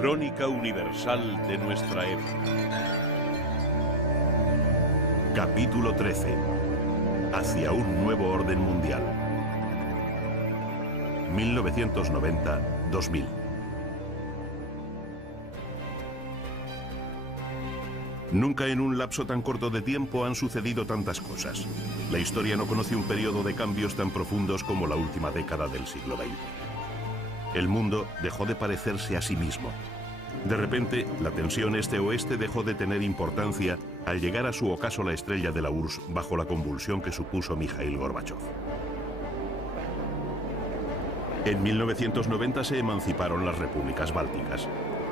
Crónica universal de nuestra época. Capítulo 13. Hacia un nuevo orden mundial. 1990-2000. Nunca en un lapso tan corto de tiempo han sucedido tantas cosas. La historia no conoce un periodo de cambios tan profundos como la última década del siglo XX. El mundo dejó de parecerse a sí mismo. De repente, la tensión este-oeste dejó de tener importancia al llegar a su ocaso la estrella de la URSS bajo la convulsión que supuso Mikhail Gorbachov. En 1990 se emanciparon las repúblicas bálticas.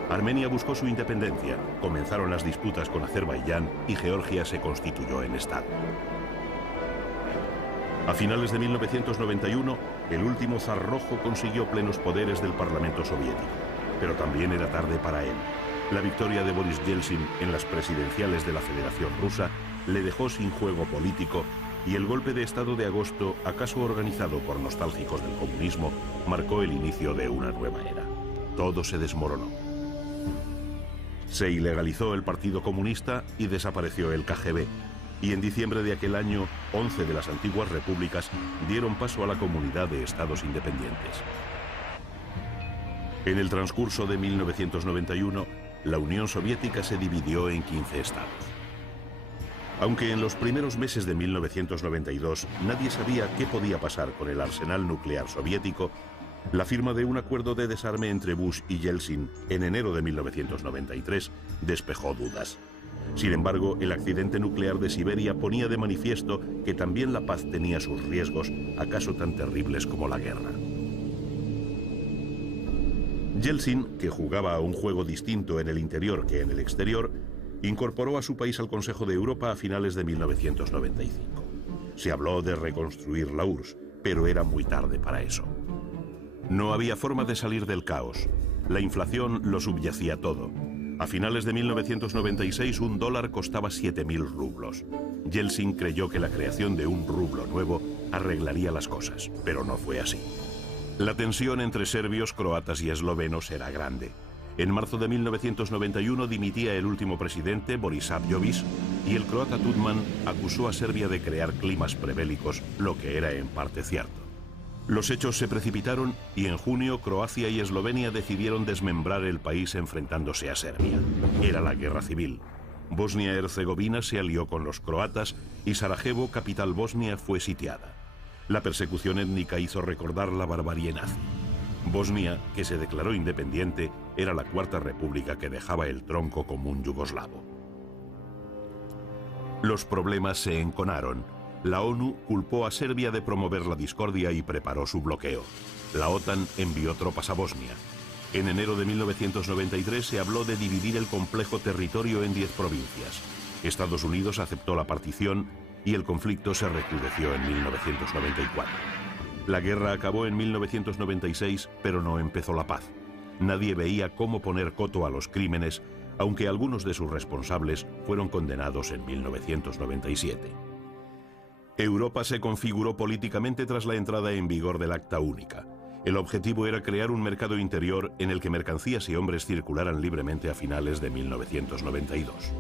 Armenia buscó su independencia, comenzaron las disputas con Azerbaiyán y Georgia se constituyó en Estado. A finales de 1991, el último zar rojo consiguió plenos poderes del Parlamento soviético, pero también era tarde para él. La victoria de Boris Yeltsin en las presidenciales de la Federación Rusa le dejó sin juego político y el golpe de Estado de agosto, acaso organizado por nostálgicos del comunismo, marcó el inicio de una nueva era. Todo se desmoronó. Se ilegalizó el Partido Comunista y desapareció el KGB. Y en diciembre de aquel año, 11 de las antiguas repúblicas dieron paso a la Comunidad de Estados Independientes. En el transcurso de 1991, la Unión Soviética se dividió en 15 estados. Aunque en los primeros meses de 1992 nadie sabía qué podía pasar con el arsenal nuclear soviético, la firma de un acuerdo de desarme entre Bush y Yeltsin en enero de 1993 despejó dudas. Sin embargo, el accidente nuclear de Siberia ponía de manifiesto que también la paz tenía sus riesgos, acaso tan terribles como la guerra. Yeltsin, que jugaba a un juego distinto en el interior que en el exterior, incorporó a su país al Consejo de Europa a finales de 1995. Se habló de reconstruir la URSS, pero era muy tarde para eso. No había forma de salir del caos. La inflación lo subyacía todo. A finales de 1996 un dólar costaba 7.000 rublos. Yeltsin creyó que la creación de un rublo nuevo arreglaría las cosas, pero no fue así. La tensión entre serbios, croatas y eslovenos era grande. En marzo de 1991 dimitía el último presidente, Borisov Jovic, y el croata Tudman acusó a Serbia de crear climas prebélicos, lo que era en parte cierto. Los hechos se precipitaron y en junio Croacia y Eslovenia decidieron desmembrar el país enfrentándose a Serbia. Era la guerra civil. Bosnia-Herzegovina se alió con los croatas y Sarajevo, capital bosnia, fue sitiada. La persecución étnica hizo recordar la barbarie nazi. Bosnia, que se declaró independiente, era la cuarta república que dejaba el tronco común yugoslavo. Los problemas se enconaron. La ONU culpó a Serbia de promover la discordia y preparó su bloqueo. La OTAN envió tropas a Bosnia. En enero de 1993 se habló de dividir el complejo territorio en 10 provincias. Estados Unidos aceptó la partición y el conflicto se recrudeció en 1994. La guerra acabó en 1996, pero no empezó la paz. Nadie veía cómo poner coto a los crímenes, aunque algunos de sus responsables fueron condenados en 1997. Europa se configuró políticamente tras la entrada en vigor del Acta Única. El objetivo era crear un mercado interior en el que mercancías y hombres circularan libremente a finales de 1992.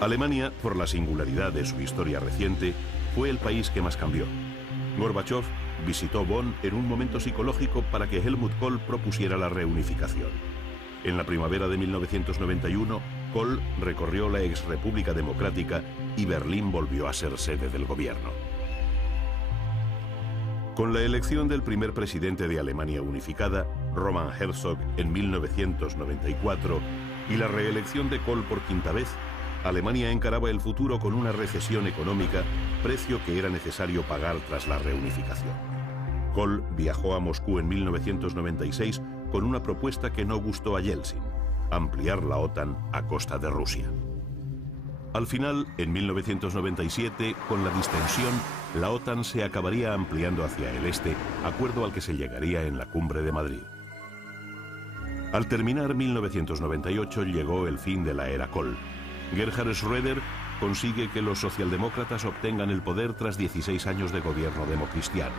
Alemania, por la singularidad de su historia reciente, fue el país que más cambió. Gorbachov visitó Bonn en un momento psicológico para que Helmut Kohl propusiera la reunificación. En la primavera de 1991, Kohl recorrió la exrepública democrática y Berlín volvió a ser sede del gobierno. Con la elección del primer presidente de Alemania unificada, Roman Herzog, en 1994, y la reelección de Kohl por quinta vez, Alemania encaraba el futuro con una recesión económica, precio que era necesario pagar tras la reunificación. Kohl viajó a Moscú en 1996 con una propuesta que no gustó a Yeltsin: ampliar la OTAN a costa de Rusia. Al final, en 1997, con la distensión, la OTAN se acabaría ampliando hacia el este, acuerdo al que se llegaría en la Cumbre de Madrid. Al terminar 1998 llegó el fin de la era Kohl. Gerhard Schröder consigue que los socialdemócratas obtengan el poder tras 16 años de gobierno democristiano.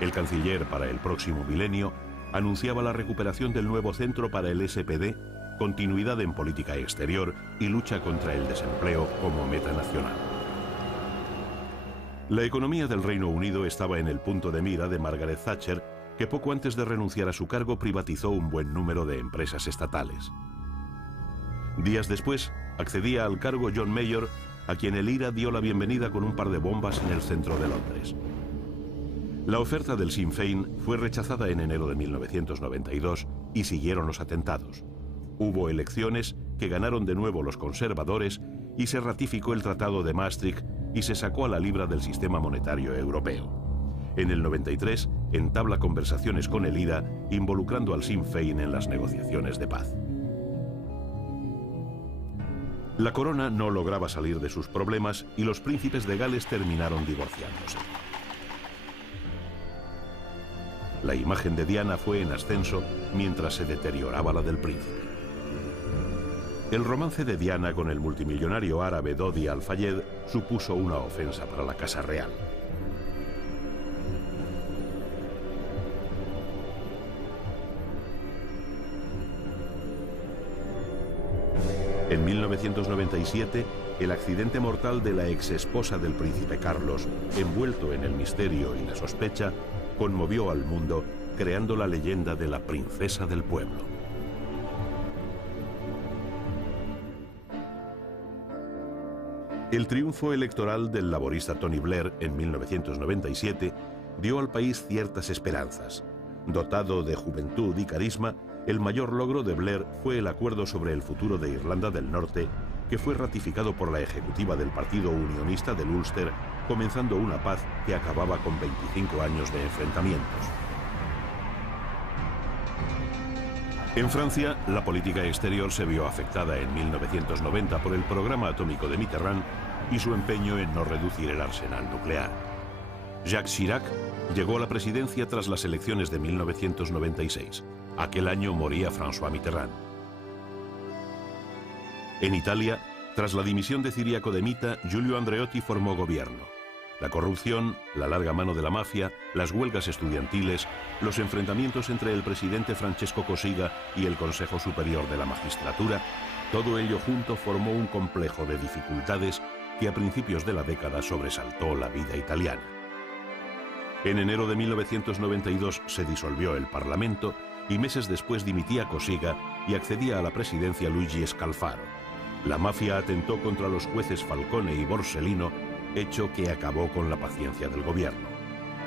El canciller para el próximo milenio anunciaba la recuperación del nuevo centro para el SPD, continuidad en política exterior y lucha contra el desempleo como meta nacional. La economía del Reino Unido estaba en el punto de mira de Margaret Thatcher, que poco antes de renunciar a su cargo privatizó un buen número de empresas estatales. Días después, accedía al cargo John Major, a quien el IRA dio la bienvenida con un par de bombas en el centro de Londres. La oferta del Sinn Féin fue rechazada en enero de 1992 y siguieron los atentados. Hubo elecciones que ganaron de nuevo los conservadores y se ratificó el Tratado de Maastricht y se sacó a la libra del sistema monetario europeo. En el 93 entabla conversaciones con el IRA, involucrando al Sinn Féin en las negociaciones de paz. La corona no lograba salir de sus problemas y los príncipes de Gales terminaron divorciándose. La imagen de Diana fue en ascenso mientras se deterioraba la del príncipe. El romance de Diana con el multimillonario árabe Dodi Al-Fayed supuso una ofensa para la Casa Real. En 1997, el accidente mortal de la exesposa del príncipe Carlos, envuelto en el misterio y la sospecha, conmovió al mundo, creando la leyenda de la princesa del pueblo. El triunfo electoral del laborista Tony Blair en 1997 dio al país ciertas esperanzas. Dotado de juventud y carisma, el mayor logro de Blair fue el acuerdo sobre el futuro de Irlanda del Norte, que fue ratificado por la ejecutiva del Partido Unionista del Ulster, comenzando una paz que acababa con 25 años de enfrentamientos. En Francia, la política exterior se vio afectada en 1990 por el programa atómico de Mitterrand y su empeño en no reducir el arsenal nuclear. Jacques Chirac llegó a la presidencia tras las elecciones de 1996. Aquel año moría François Mitterrand. En Italia, tras la dimisión de Ciriaco de Mita, Giulio Andreotti formó gobierno. La corrupción, la larga mano de la mafia, las huelgas estudiantiles, los enfrentamientos entre el presidente Francesco Cossiga y el Consejo Superior de la Magistratura, todo ello junto formó un complejo de dificultades que a principios de la década sobresaltó la vida italiana. En enero de 1992 se disolvió el Parlamento y meses después dimitía Cossiga y accedía a la presidencia Luigi Scalfaro. La mafia atentó contra los jueces Falcone y Borsellino, hecho que acabó con la paciencia del gobierno.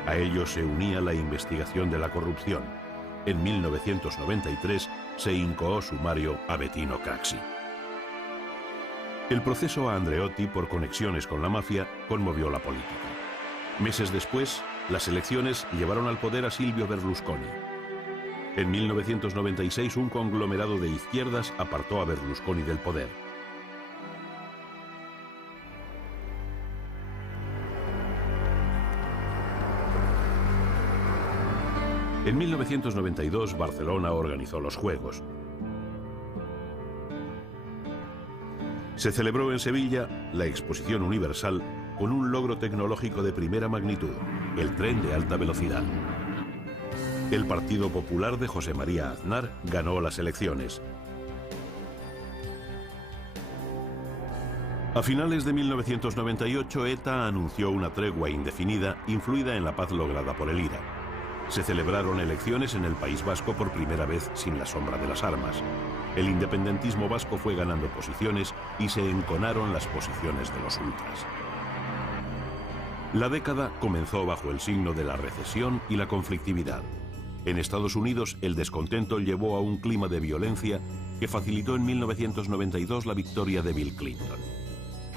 A ello se unía la investigación de la corrupción. En 1993 se incoó sumario a Bettino Craxi. El proceso a Andreotti por conexiones con la mafia conmovió la política. Meses después, las elecciones llevaron al poder a Silvio Berlusconi. En 1996, un conglomerado de izquierdas apartó a Berlusconi del poder. En 1992, Barcelona organizó los Juegos. Se celebró en Sevilla la Exposición Universal con un logro tecnológico de primera magnitud, el tren de alta velocidad. El Partido Popular de José María Aznar ganó las elecciones. A finales de 1998, ETA anunció una tregua indefinida, influida en la paz lograda por el IRA. Se celebraron elecciones en el País Vasco por primera vez sin la sombra de las armas. El independentismo vasco fue ganando posiciones y se enconaron las posiciones de los ultras. La década comenzó bajo el signo de la recesión y la conflictividad. En Estados Unidos, el descontento llevó a un clima de violencia que facilitó en 1992 la victoria de Bill Clinton.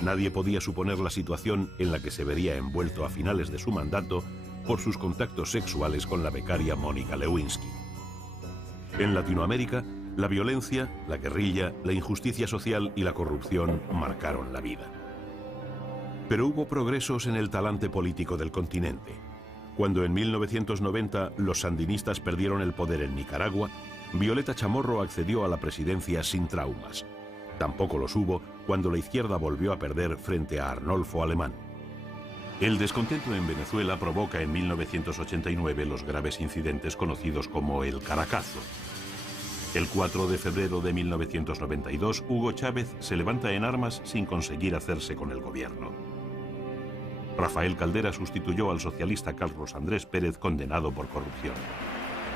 Nadie podía suponer la situación en la que se vería envuelto a finales de su mandato por sus contactos sexuales con la becaria Mónica Lewinsky. En Latinoamérica, la violencia, la guerrilla, la injusticia social y la corrupción marcaron la vida. Pero hubo progresos en el talante político del continente. Cuando en 1990 los sandinistas perdieron el poder en Nicaragua, Violeta Chamorro accedió a la presidencia sin traumas. Tampoco los hubo cuando la izquierda volvió a perder frente a Arnolfo Alemán. El descontento en Venezuela provoca en 1989 los graves incidentes conocidos como el Caracazo. El 4 de febrero de 1992, Hugo Chávez se levanta en armas sin conseguir hacerse con el gobierno. Rafael Caldera sustituyó al socialista Carlos Andrés Pérez, condenado por corrupción.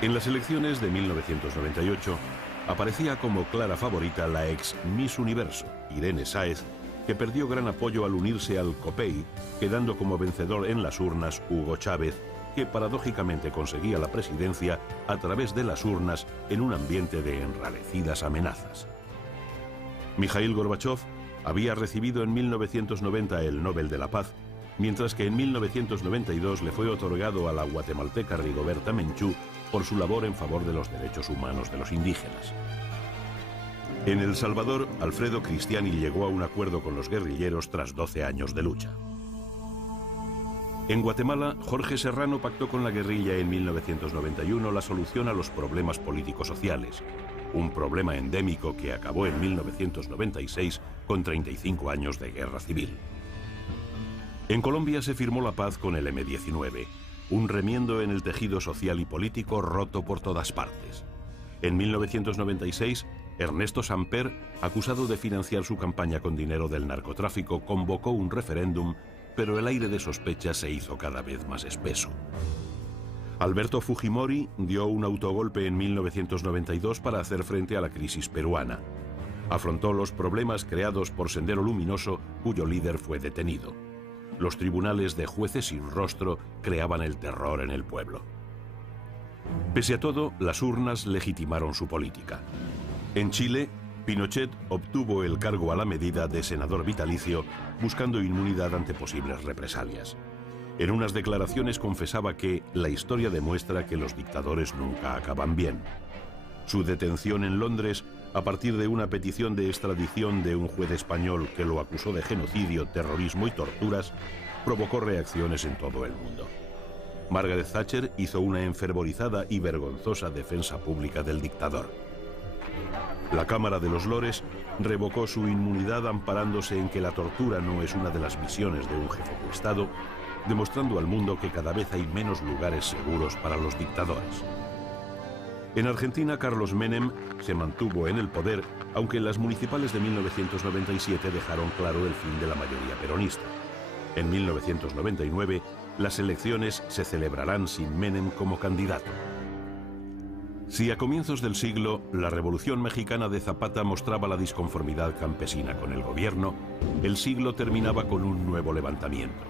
En las elecciones de 1998, aparecía como clara favorita la ex Miss Universo, Irene Sáez, que perdió gran apoyo al unirse al COPEI, quedando como vencedor en las urnas Hugo Chávez, que paradójicamente conseguía la presidencia a través de las urnas en un ambiente de enrarecidas amenazas. Mikhail Gorbachov había recibido en 1990 el Nobel de la Paz, mientras que en 1992 le fue otorgado a la guatemalteca Rigoberta Menchú por su labor en favor de los derechos humanos de los indígenas. En El Salvador, Alfredo Cristiani llegó a un acuerdo con los guerrilleros tras 12 años de lucha. En Guatemala, Jorge Serrano pactó con la guerrilla en 1991 la solución a los problemas políticos sociales, un problema endémico que acabó en 1996 con 35 años de guerra civil. En Colombia se firmó la paz con el M-19, un remiendo en el tejido social y político roto por todas partes. En 1996, Ernesto Samper, acusado de financiar su campaña con dinero del narcotráfico, convocó un referéndum, pero el aire de sospecha se hizo cada vez más espeso. Alberto Fujimori dio un autogolpe en 1992 para hacer frente a la crisis peruana. Afrontó los problemas creados por Sendero Luminoso, cuyo líder fue detenido. Los tribunales de jueces sin rostro creaban el terror en el pueblo. Pese a todo, las urnas legitimaron su política. En Chile, Pinochet obtuvo el cargo a la medida de senador vitalicio, buscando inmunidad ante posibles represalias. En unas declaraciones confesaba que la historia demuestra que los dictadores nunca acaban bien. Su detención en Londres, a partir de una petición de extradición de un juez español que lo acusó de genocidio, terrorismo y torturas, provocó reacciones en todo el mundo. Margaret Thatcher hizo una enfervorizada y vergonzosa defensa pública del dictador. La Cámara de los Lores revocó su inmunidad amparándose en que la tortura no es una de las misiones de un jefe de Estado, demostrando al mundo que cada vez hay menos lugares seguros para los dictadores. En Argentina, Carlos Menem se mantuvo en el poder, aunque las municipales de 1997 dejaron claro el fin de la mayoría peronista. En 1999, las elecciones se celebrarán sin Menem como candidato. Si a comienzos del siglo la Revolución Mexicana de Zapata mostraba la disconformidad campesina con el gobierno, el siglo terminaba con un nuevo levantamiento.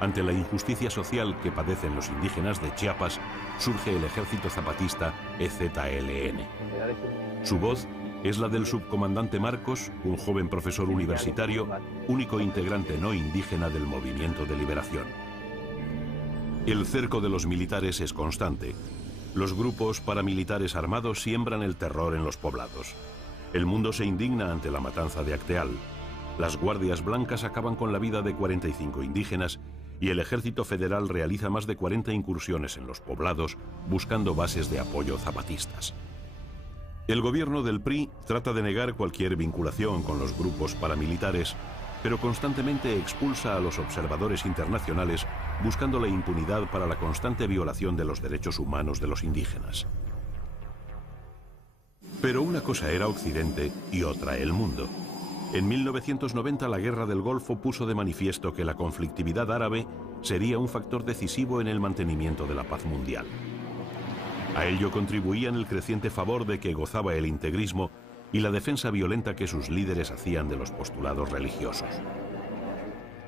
Ante la injusticia social que padecen los indígenas de Chiapas, surge el Ejército Zapatista EZLN. Su voz es la del subcomandante Marcos, un joven profesor universitario, único integrante no indígena del Movimiento de Liberación. El cerco de los militares es constante. Los grupos paramilitares armados siembran el terror en los poblados. El mundo se indigna ante la matanza de Acteal. Las guardias blancas acaban con la vida de 45 indígenas y el Ejército Federal realiza más de 40 incursiones en los poblados buscando bases de apoyo zapatistas. El gobierno del PRI trata de negar cualquier vinculación con los grupos paramilitares, pero constantemente expulsa a los observadores internacionales buscando la impunidad para la constante violación de los derechos humanos de los indígenas. Pero una cosa era Occidente y otra el mundo. En 1990 la Guerra del Golfo puso de manifiesto que la conflictividad árabe sería un factor decisivo en el mantenimiento de la paz mundial. A ello contribuían el creciente favor de que gozaba el integrismo y la defensa violenta que sus líderes hacían de los postulados religiosos.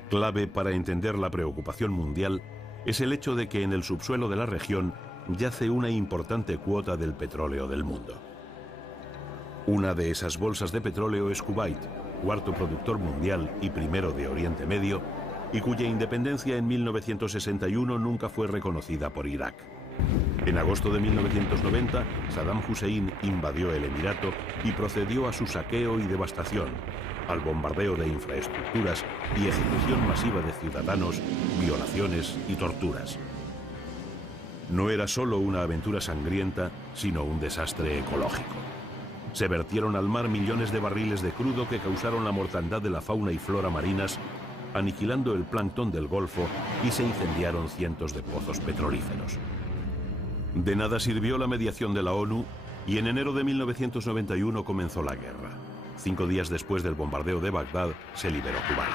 Clave para entender la preocupación mundial es el hecho de que en el subsuelo de la región yace una importante cuota del petróleo del mundo. Una de esas bolsas de petróleo es Kuwait, cuarto productor mundial y primero de Oriente Medio, y cuya independencia en 1961 nunca fue reconocida por Irak. En agosto de 1990, Saddam Hussein invadió el emirato y procedió a su saqueo y devastación, al bombardeo de infraestructuras y ejecución masiva de ciudadanos, violaciones y torturas. No era solo una aventura sangrienta, sino un desastre ecológico. Se vertieron al mar millones de barriles de crudo que causaron la mortandad de la fauna y flora marinas aniquilando el plancton del Golfo y se incendiaron cientos de pozos petrolíferos. De nada sirvió la mediación de la ONU y en enero de 1991 comenzó la guerra. 5 días después del bombardeo de Bagdad, se liberó Kuwait.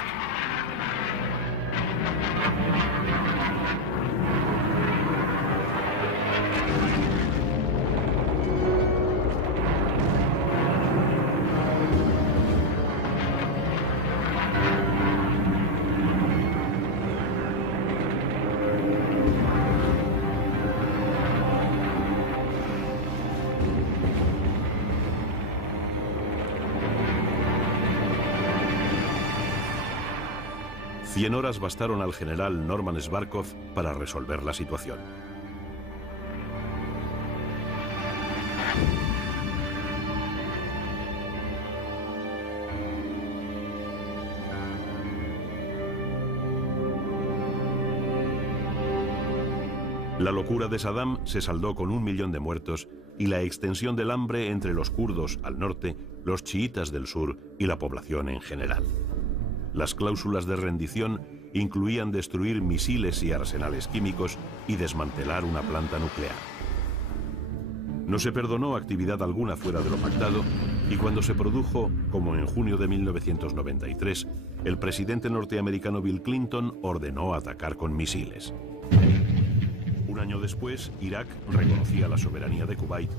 Cien horas bastaron al general Norman Svarkov para resolver la situación. La locura de Saddam se saldó con 1 millón de muertos y la extensión del hambre entre los kurdos al norte, los chiitas del sur y la población en general. Las cláusulas de rendición incluían destruir misiles y arsenales químicos y desmantelar una planta nuclear. No se perdonó actividad alguna fuera de lo pactado y cuando se produjo, como en junio de 1993, el presidente norteamericano Bill Clinton ordenó atacar con misiles. Un año después, Irak reconocía la soberanía de Kuwait,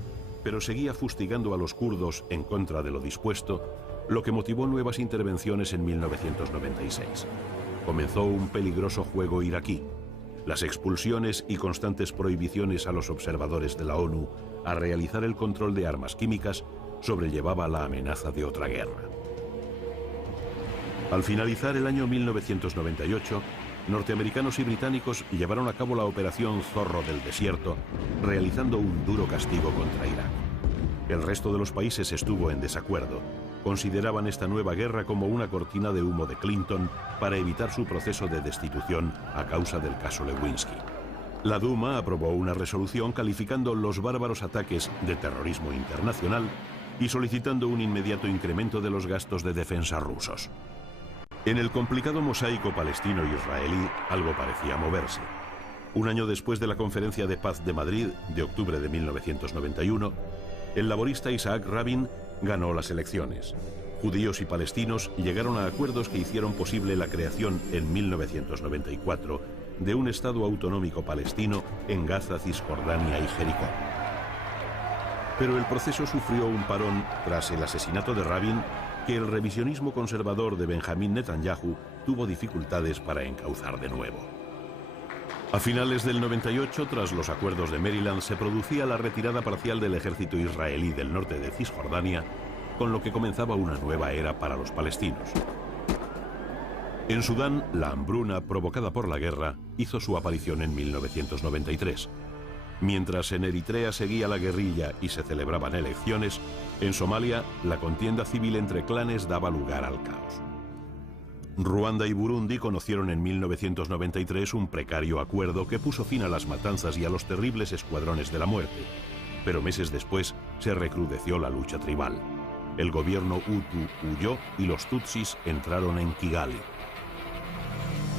pero seguía fustigando a los kurdos en contra de lo dispuesto, lo que motivó nuevas intervenciones en 1996. Comenzó un peligroso juego iraquí. Las expulsiones y constantes prohibiciones a los observadores de la ONU a realizar el control de armas químicas sobrellevaba la amenaza de otra guerra. Al finalizar el año 1998, norteamericanos y británicos llevaron a cabo la operación Zorro del Desierto, realizando un duro castigo contra Irak. El resto de los países estuvo en desacuerdo. Consideraban esta nueva guerra como una cortina de humo de Clinton para evitar su proceso de destitución a causa del caso Lewinsky. La Duma aprobó una resolución calificando los bárbaros ataques de terrorismo internacional y solicitando un inmediato incremento de los gastos de defensa rusos. En el complicado mosaico palestino-israelí, algo parecía moverse. Un año después de la Conferencia de Paz de Madrid, de octubre de 1991, el laborista Isaac Rabin ganó las elecciones. Judíos y palestinos llegaron a acuerdos que hicieron posible la creación en 1994 de un Estado autonómico palestino en Gaza, Cisjordania y Jericó. Pero el proceso sufrió un parón tras el asesinato de Rabin, que el revisionismo conservador de Benjamín Netanyahu tuvo dificultades para encauzar de nuevo. A finales del 98, tras los acuerdos de Maryland, se producía la retirada parcial del ejército israelí del norte de Cisjordania, con lo que comenzaba una nueva era para los palestinos. En Sudán, la hambruna provocada por la guerra hizo su aparición en 1993. Mientras en Eritrea seguía la guerrilla y se celebraban elecciones, en Somalia la contienda civil entre clanes daba lugar al caos. Ruanda y Burundi conocieron en 1993 un precario acuerdo que puso fin a las matanzas y a los terribles escuadrones de la muerte, pero meses después se recrudeció la lucha tribal. El gobierno Hutu huyó y los Tutsis entraron en Kigali.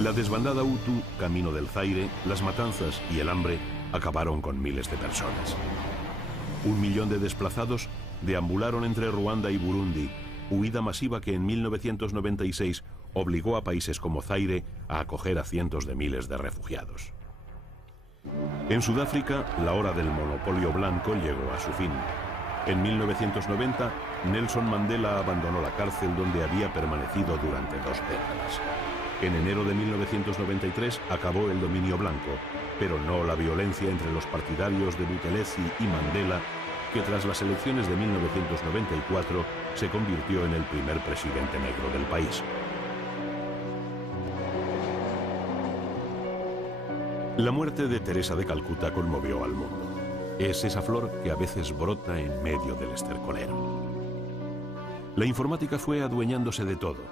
La desbandada Hutu, camino del Zaire, las matanzas y el hambre acabaron con miles de personas. 1 millón de desplazados deambularon entre Ruanda y Burundi, huida masiva que en 1996 obligó a países como Zaire a acoger a cientos de miles de refugiados. En Sudáfrica, la hora del monopolio blanco llegó a su fin. En 1990, Nelson Mandela abandonó la cárcel donde había permanecido durante 2 décadas. En enero de 1993 acabó el dominio blanco, pero no la violencia entre los partidarios de Buthelezi y Mandela, que tras las elecciones de 1994 se convirtió en el primer presidente negro del país. La muerte de Teresa de Calcuta conmovió al mundo. Es esa flor que a veces brota en medio del estercolero. La informática fue adueñándose de todo.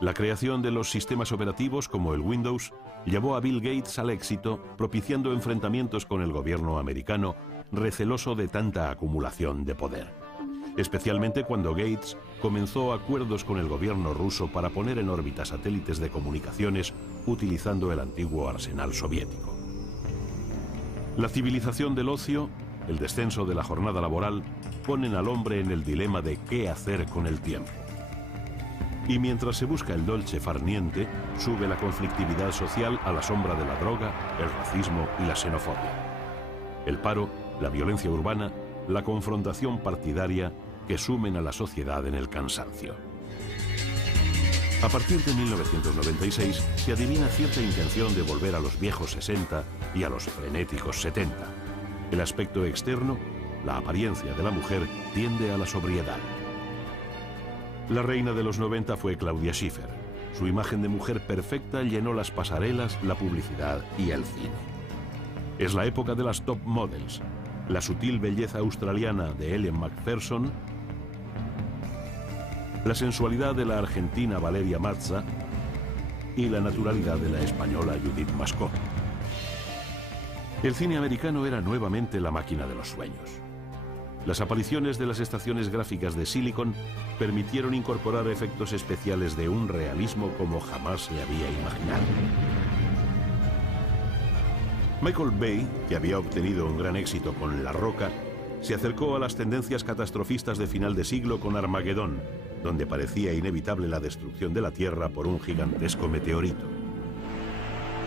La creación de los sistemas operativos como el Windows llevó a Bill Gates al éxito, propiciando enfrentamientos con el gobierno americano, receloso de tanta acumulación de poder. especialmente cuando Gates comenzó acuerdos con el gobierno ruso para poner en órbita satélites de comunicaciones utilizando el antiguo arsenal soviético. La civilización del ocio, el descenso de la jornada laboral, ponen al hombre en el dilema de qué hacer con el tiempo. Y mientras se busca el dolce far niente, sube la conflictividad social a la sombra de la droga, el racismo y la xenofobia. El paro, la violencia urbana, la confrontación partidaria que sumen a la sociedad en el cansancio. A partir de 1996 se adivina cierta intención de volver a los viejos 60 y a los frenéticos 70. El aspecto externo, la apariencia de la mujer, tiende a la sobriedad. La reina de los 90 fue Claudia Schiffer. Su imagen de mujer perfecta llenó las pasarelas, la publicidad y el cine. Es la época de las top models, la sutil belleza australiana de Ellen MacPherson, la sensualidad de la argentina Valeria Mazza y la naturalidad de la española Judith Mascó. El cine americano era nuevamente la máquina de los sueños. Las apariciones de las estaciones gráficas de Silicon permitieron incorporar efectos especiales de un realismo como jamás se había imaginado. Michael Bay, que había obtenido un gran éxito con La Roca, se acercó a las tendencias catastrofistas de final de siglo con Armagedón, donde parecía inevitable la destrucción de la Tierra por un gigantesco meteorito.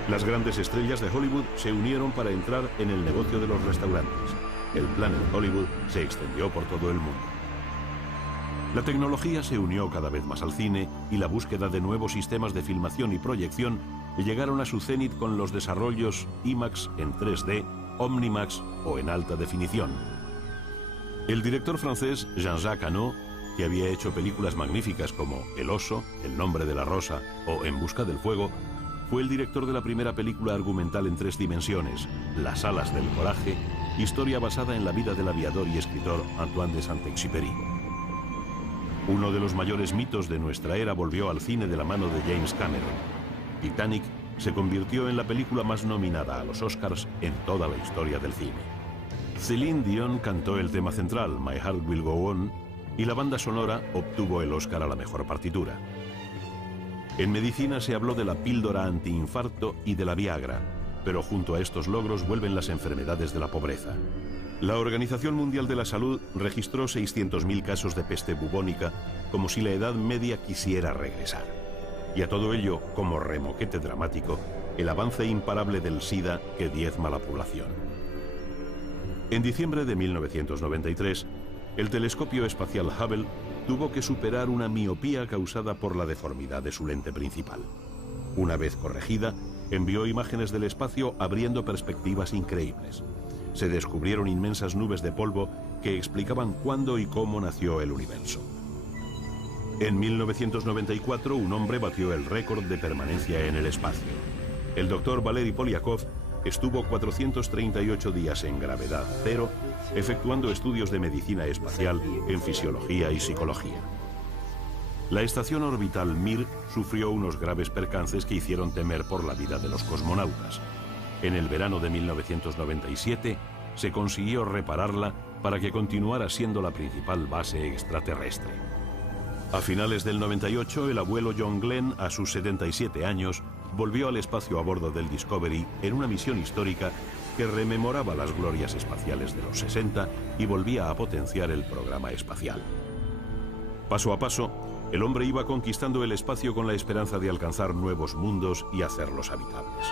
Las grandes estrellas de Hollywood se unieron para entrar en el negocio de los restaurantes. El Planet Hollywood se extendió por todo el mundo. La tecnología se unió cada vez más al cine y la búsqueda de nuevos sistemas de filmación y proyección llegaron a su cenit con los desarrollos IMAX en 3D, Omnimax o en alta definición. El director francés Jean-Jacques Hano, que había hecho películas magníficas como El oso, El nombre de la rosa o En busca del fuego, fue el director de la primera película argumental en 3 dimensiones, Las alas del coraje, historia basada en la vida del aviador y escritor Antoine de Saint-Exupéry. Uno de los mayores mitos de nuestra era volvió al cine de la mano de James Cameron. Titanic se convirtió en la película más nominada a los Oscars en toda la historia del cine. Celine Dion cantó el tema central, My Heart Will Go On, y la banda sonora obtuvo el Oscar a la mejor partitura. En medicina se habló de la píldora antiinfarto y de la Viagra, pero junto a estos logros vuelven las enfermedades de la pobreza. La Organización Mundial de la Salud registró 600.000 casos de peste bubónica, como si la Edad Media quisiera regresar. Y a todo ello, como remoquete dramático, el avance imparable del SIDA que diezma la población. En diciembre de 1993, el telescopio espacial Hubble tuvo que superar una miopía causada por la deformidad de su lente principal. Una vez corregida, envió imágenes del espacio abriendo perspectivas increíbles. Se descubrieron inmensas nubes de polvo que explicaban cuándo y cómo nació el universo. En 1994, un hombre batió el récord de permanencia en el espacio. El doctor Valery Polyakov estuvo 438 días en gravedad cero, efectuando estudios de medicina espacial en fisiología y psicología. La estación orbital Mir sufrió unos graves percances que hicieron temer por la vida de los cosmonautas. En el verano de 1997 se consiguió repararla para que continuara siendo la principal base extraterrestre. A finales del 98, el abuelo John Glenn, a sus 77 años, volvió al espacio a bordo del Discovery en una misión histórica que rememoraba las glorias espaciales de los 60 y volvía a potenciar el programa espacial. Paso a paso, el hombre iba conquistando el espacio con la esperanza de alcanzar nuevos mundos y hacerlos habitables.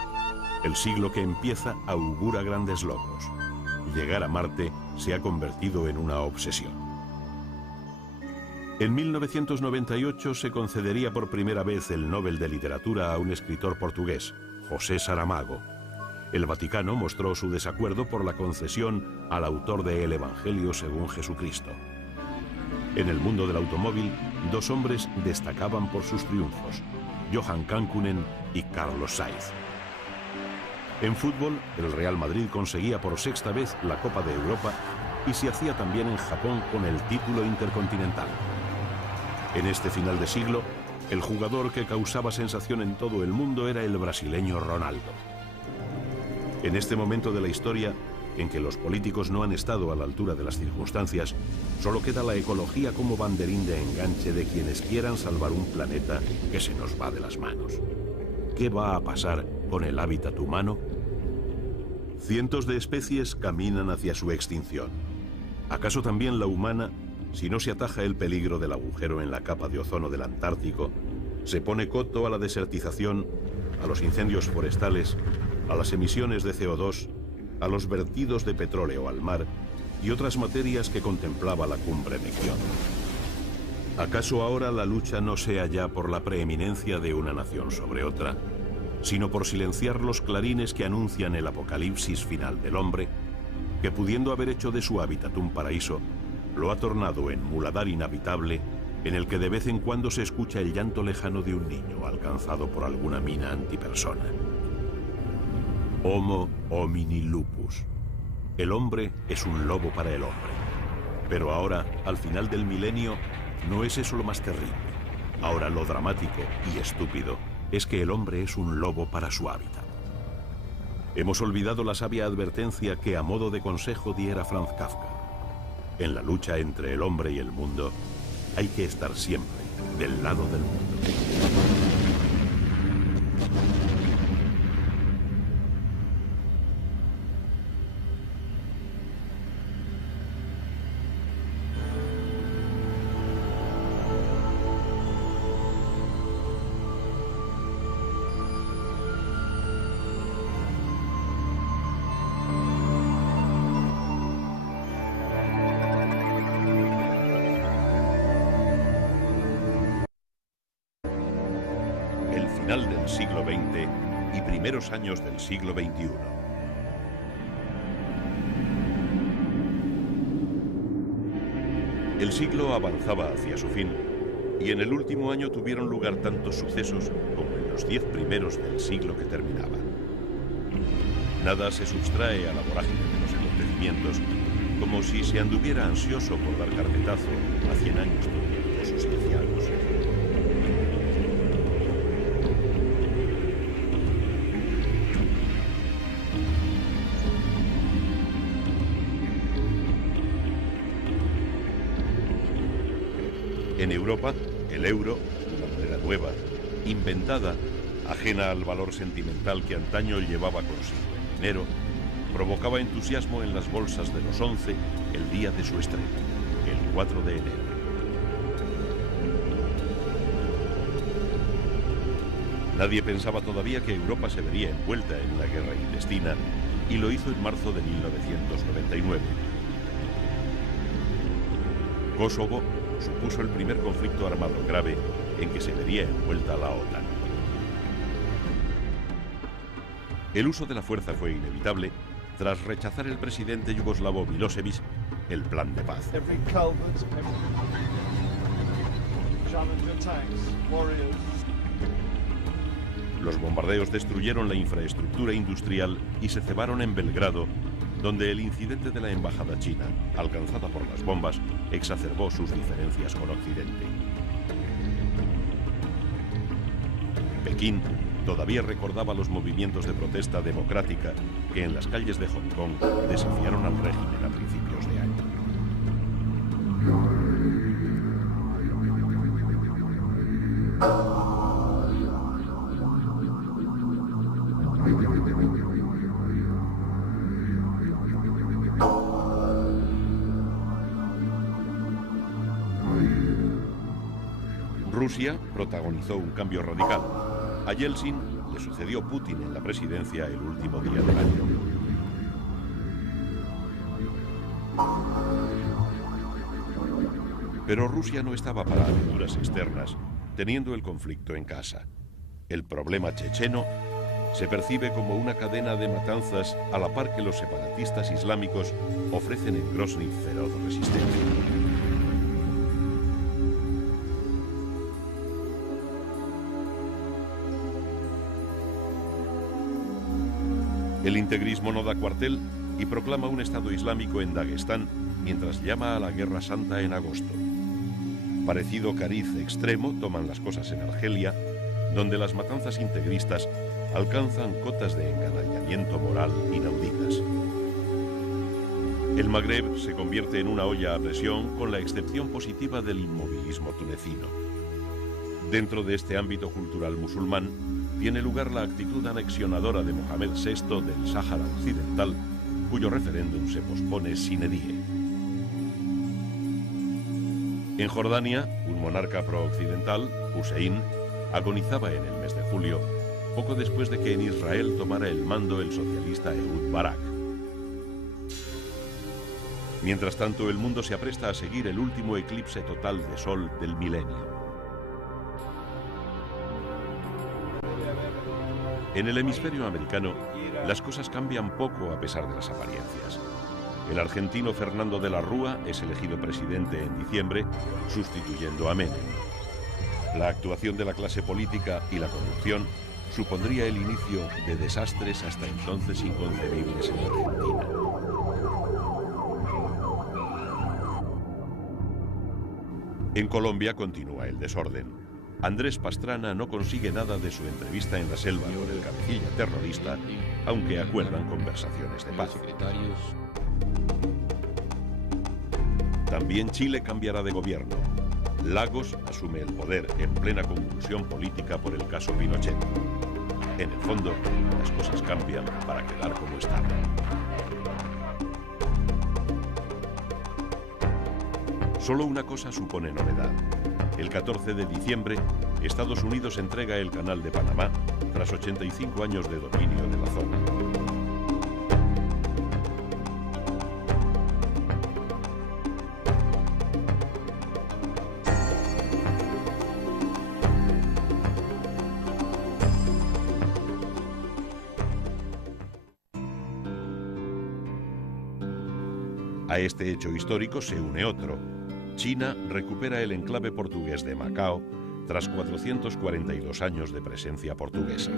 El siglo que empieza augura grandes logros. Llegar a Marte se ha convertido en una obsesión. En 1998 se concedería por primera vez el Nobel de Literatura a un escritor portugués, José Saramago. El Vaticano mostró su desacuerdo por la concesión al autor de El Evangelio según Jesucristo. En el mundo del automóvil, 2 hombres destacaban por sus triunfos, Johan Kankkunen y Carlos Sainz. En fútbol, el Real Madrid conseguía por 6ª vez la Copa de Europa y se hacía también en Japón con el título intercontinental. En este final de siglo, el jugador que causaba sensación en todo el mundo era el brasileño Ronaldo. En este momento de la historia, en que los políticos no han estado a la altura de las circunstancias, solo queda la ecología como banderín de enganche de quienes quieran salvar un planeta que se nos va de las manos. ¿Qué va a pasar con el hábitat humano? Cientos de especies caminan hacia su extinción. ¿Acaso también la humana, si no se ataja el peligro del agujero en la capa de ozono del Antártico, se pone coto a la desertización, a los incendios forestales, a las emisiones de CO2, a los vertidos de petróleo al mar y otras materias que contemplaba la cumbre de Kioto? ¿Acaso ahora la lucha no sea ya por la preeminencia de una nación sobre otra, sino por silenciar los clarines que anuncian el apocalipsis final del hombre, que pudiendo haber hecho de su hábitat un paraíso, lo ha tornado en muladar inhabitable, en el que de vez en cuando se escucha el llanto lejano de un niño alcanzado por alguna mina antipersona? Homo homini lupus. El hombre es un lobo para el hombre. Pero ahora, al final del milenio, no es eso lo más terrible. Ahora lo dramático y estúpido es que el hombre es un lobo para su hábitat. Hemos olvidado la sabia advertencia que a modo de consejo diera Franz Kafka. En la lucha entre el hombre y el mundo, hay que estar siempre del lado del mundo. Final del siglo XX y primeros años del siglo XXI. El siglo avanzaba hacia su fin y en el último año tuvieron lugar tantos sucesos como en los 10 primeros del siglo que terminaba. Nada se sustrae a la vorágine de los acontecimientos, como si se anduviera ansioso por dar carpetazo a 100 años tormentosos y aciagos. En Europa, el euro, una moneda nueva, inventada, ajena al valor sentimental que antaño llevaba consigo el dinero, provocaba entusiasmo en las bolsas de los 11 el día de su estreno, el 4 de enero. Nadie pensaba todavía que Europa se vería envuelta en la guerra intestina y lo hizo en marzo de 1999. Kosovo supuso el primer conflicto armado grave en que se vería envuelta la OTAN. El uso de la fuerza fue inevitable tras rechazar el presidente yugoslavo Milosevic el plan de paz. Los bombardeos destruyeron la infraestructura industrial y se cebaron en Belgrado, donde el incidente de la embajada china, alcanzada por las bombas, exacerbó sus diferencias con Occidente. Pekín todavía recordaba los movimientos de protesta democrática que en las calles de Hong Kong desafiaron al régimen a principios de año. Rusia protagonizó un cambio radical. A Yeltsin le sucedió Putin en la presidencia el último día del año. Pero Rusia no estaba para aventuras externas, teniendo el conflicto en casa. El problema checheno se percibe como una cadena de matanzas a la par que los separatistas islámicos ofrecen en Grozny feroz resistencia. El integrismo no da cuartel y proclama un Estado Islámico en Dagestán mientras llama a la Guerra Santa en agosto. Parecido cariz extremo toman las cosas en Argelia, donde las matanzas integristas alcanzan cotas de encanallamiento moral inauditas. El Magreb se convierte en una olla a presión con la excepción positiva del inmovilismo tunecino. Dentro de este ámbito cultural musulmán tiene lugar la actitud anexionadora de Mohamed VI del Sáhara Occidental, cuyo referéndum se pospone sine die. En Jordania, un monarca pro-occidental, Hussein, agonizaba en el mes de julio, poco después de que en Israel tomara el mando el socialista Ehud Barak. Mientras tanto, el mundo se apresta a seguir el último eclipse total de sol del milenio. En el hemisferio americano, las cosas cambian poco a pesar de las apariencias. El argentino Fernando de la Rúa es elegido presidente en diciembre, sustituyendo a Menem. La actuación de la clase política y la corrupción supondría el inicio de desastres hasta entonces inconcebibles en Argentina. En Colombia continúa el desorden. Andrés Pastrana no consigue nada de su entrevista en la selva con el cabecilla terrorista, aunque acuerdan conversaciones de paz. También Chile cambiará de gobierno. Lagos asume el poder en plena convulsión política por el caso Pinochet. En el fondo, las cosas cambian para quedar como están. Solo una cosa supone novedad. El 14 de diciembre, Estados Unidos entrega el Canal de Panamá tras 85 años de dominio de la zona. A este hecho histórico se une otro. China recupera el enclave portugués de Macao tras 442 años de presencia portuguesa.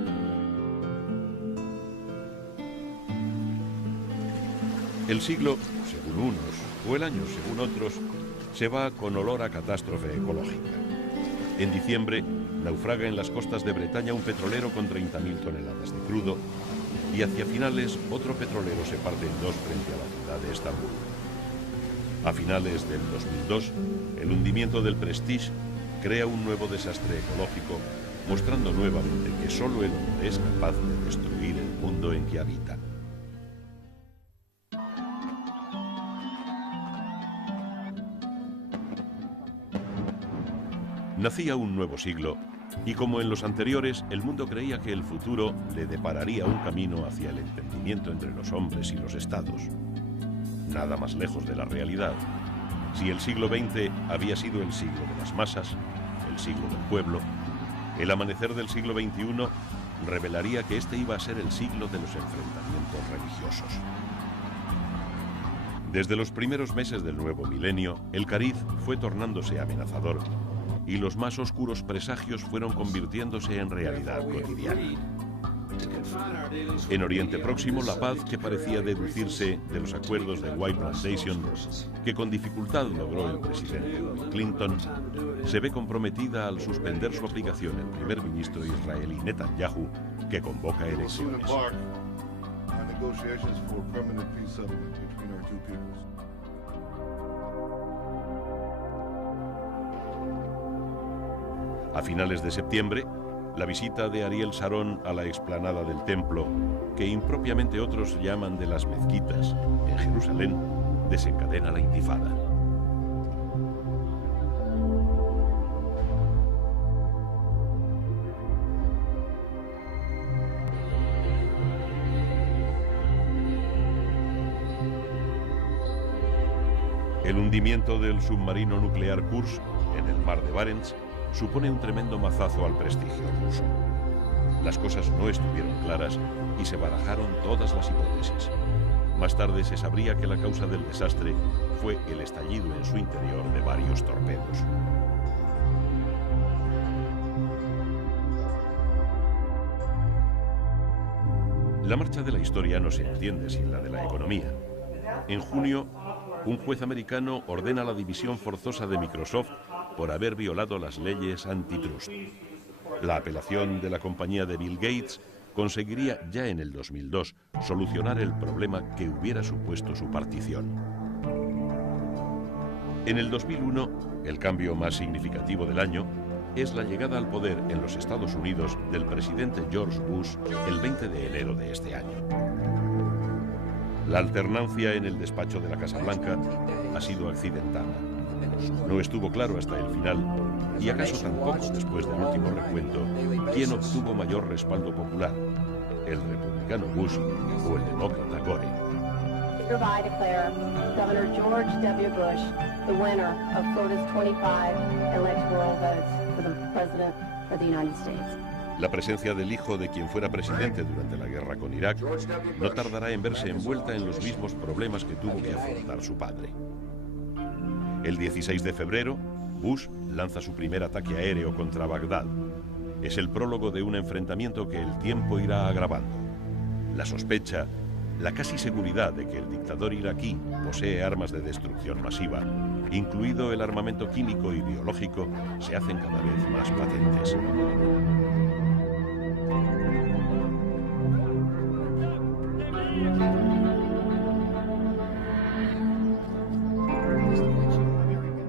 El siglo, según unos, o el año, según otros, se va con olor a catástrofe ecológica. En diciembre, naufraga en las costas de Bretaña un petrolero con 30.000 toneladas de crudo y hacia finales otro petrolero se parte en dos frente a la ciudad de Estambul. A finales del 2002, el hundimiento del Prestige crea un nuevo desastre ecológico, mostrando nuevamente que solo el hombre es capaz de destruir el mundo en que habita. Nacía un nuevo siglo, y como en los anteriores, el mundo creía que el futuro le depararía un camino hacia el entendimiento entre los hombres y los estados. Nada más lejos de la realidad. Si el siglo XX había sido el siglo de las masas, el siglo del pueblo, el amanecer del siglo XXI revelaría que este iba a ser el siglo de los enfrentamientos religiosos. Desde los primeros meses del nuevo milenio, el cariz fue tornándose amenazador y los más oscuros presagios fueron convirtiéndose en realidad cotidiana. En Oriente Próximo, la paz que parecía deducirse de los acuerdos de White Plantation, que con dificultad logró el presidente Bill Clinton, se ve comprometida al suspender su aplicación el primer ministro israelí Netanyahu, que convoca elecciones. A finales de septiembre, la visita de Ariel Sharon a la explanada del templo, que impropiamente otros llaman de las mezquitas, en Jerusalén, desencadena la intifada. El hundimiento del submarino nuclear Kursk en el mar de Barents supone un tremendo mazazo al prestigio ruso. Las cosas no estuvieron claras y se barajaron todas las hipótesis. Más tarde se sabría que la causa del desastre fue el estallido en su interior de varios torpedos. La marcha de la historia no se entiende sin la de la economía. En junio, un juez americano ordena la división forzosa de Microsoft por haber violado las leyes antitrust. La apelación de la compañía de Bill Gates conseguiría ya en el 2002 solucionar el problema que hubiera supuesto su partición. En el 2001, el cambio más significativo del año es la llegada al poder en los Estados Unidos del presidente George Bush el 20 de enero de este año. La alternancia en el despacho de la Casa Blanca ha sido accidentada. No estuvo claro hasta el final, y acaso tampoco después del último recuento, quién obtuvo mayor respaldo popular, el republicano Bush o el demócrata Gore. Hereby declare Governor George W. Bush the winner of Florida's 25 electoral votes for the President of the United States. La presencia del hijo de quien fuera presidente durante la guerra con Irak no tardará en verse envuelta en los mismos problemas que tuvo que afrontar su padre. El 16 de febrero, Bush lanza su primer ataque aéreo contra Bagdad. Es el prólogo de un enfrentamiento que el tiempo irá agravando. La sospecha, la casi seguridad de que el dictador iraquí posee armas de destrucción masiva, incluido el armamento químico y biológico, se hacen cada vez más patentes.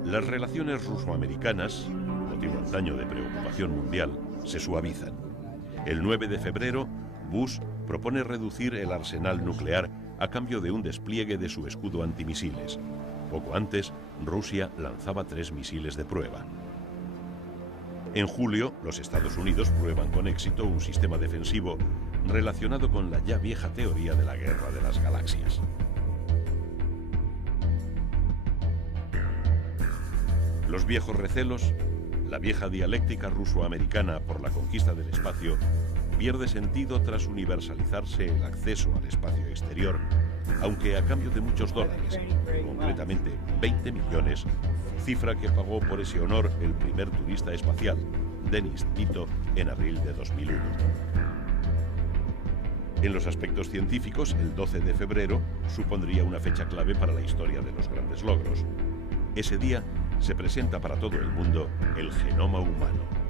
Las relaciones ruso-americanas, motivo antaño de preocupación mundial, se suavizan. El 9 de febrero, Bush propone reducir el arsenal nuclear a cambio de un despliegue de su escudo antimisiles. Poco antes, Rusia lanzaba 3 misiles de prueba. En julio, los Estados Unidos prueban con éxito un sistema defensivo relacionado con la ya vieja teoría de la guerra de las galaxias. Los viejos recelos, la vieja dialéctica ruso-americana por la conquista del espacio, pierde sentido tras universalizarse el acceso al espacio exterior, aunque a cambio de muchos dólares, concretamente 20 millones, cifra que pagó por ese honor el primer turista espacial, Denis Tito, en abril de 2001. En los aspectos científicos, el 12 de febrero supondría una fecha clave para la historia de los grandes logros. Ese día se presenta para todo el mundo el genoma humano.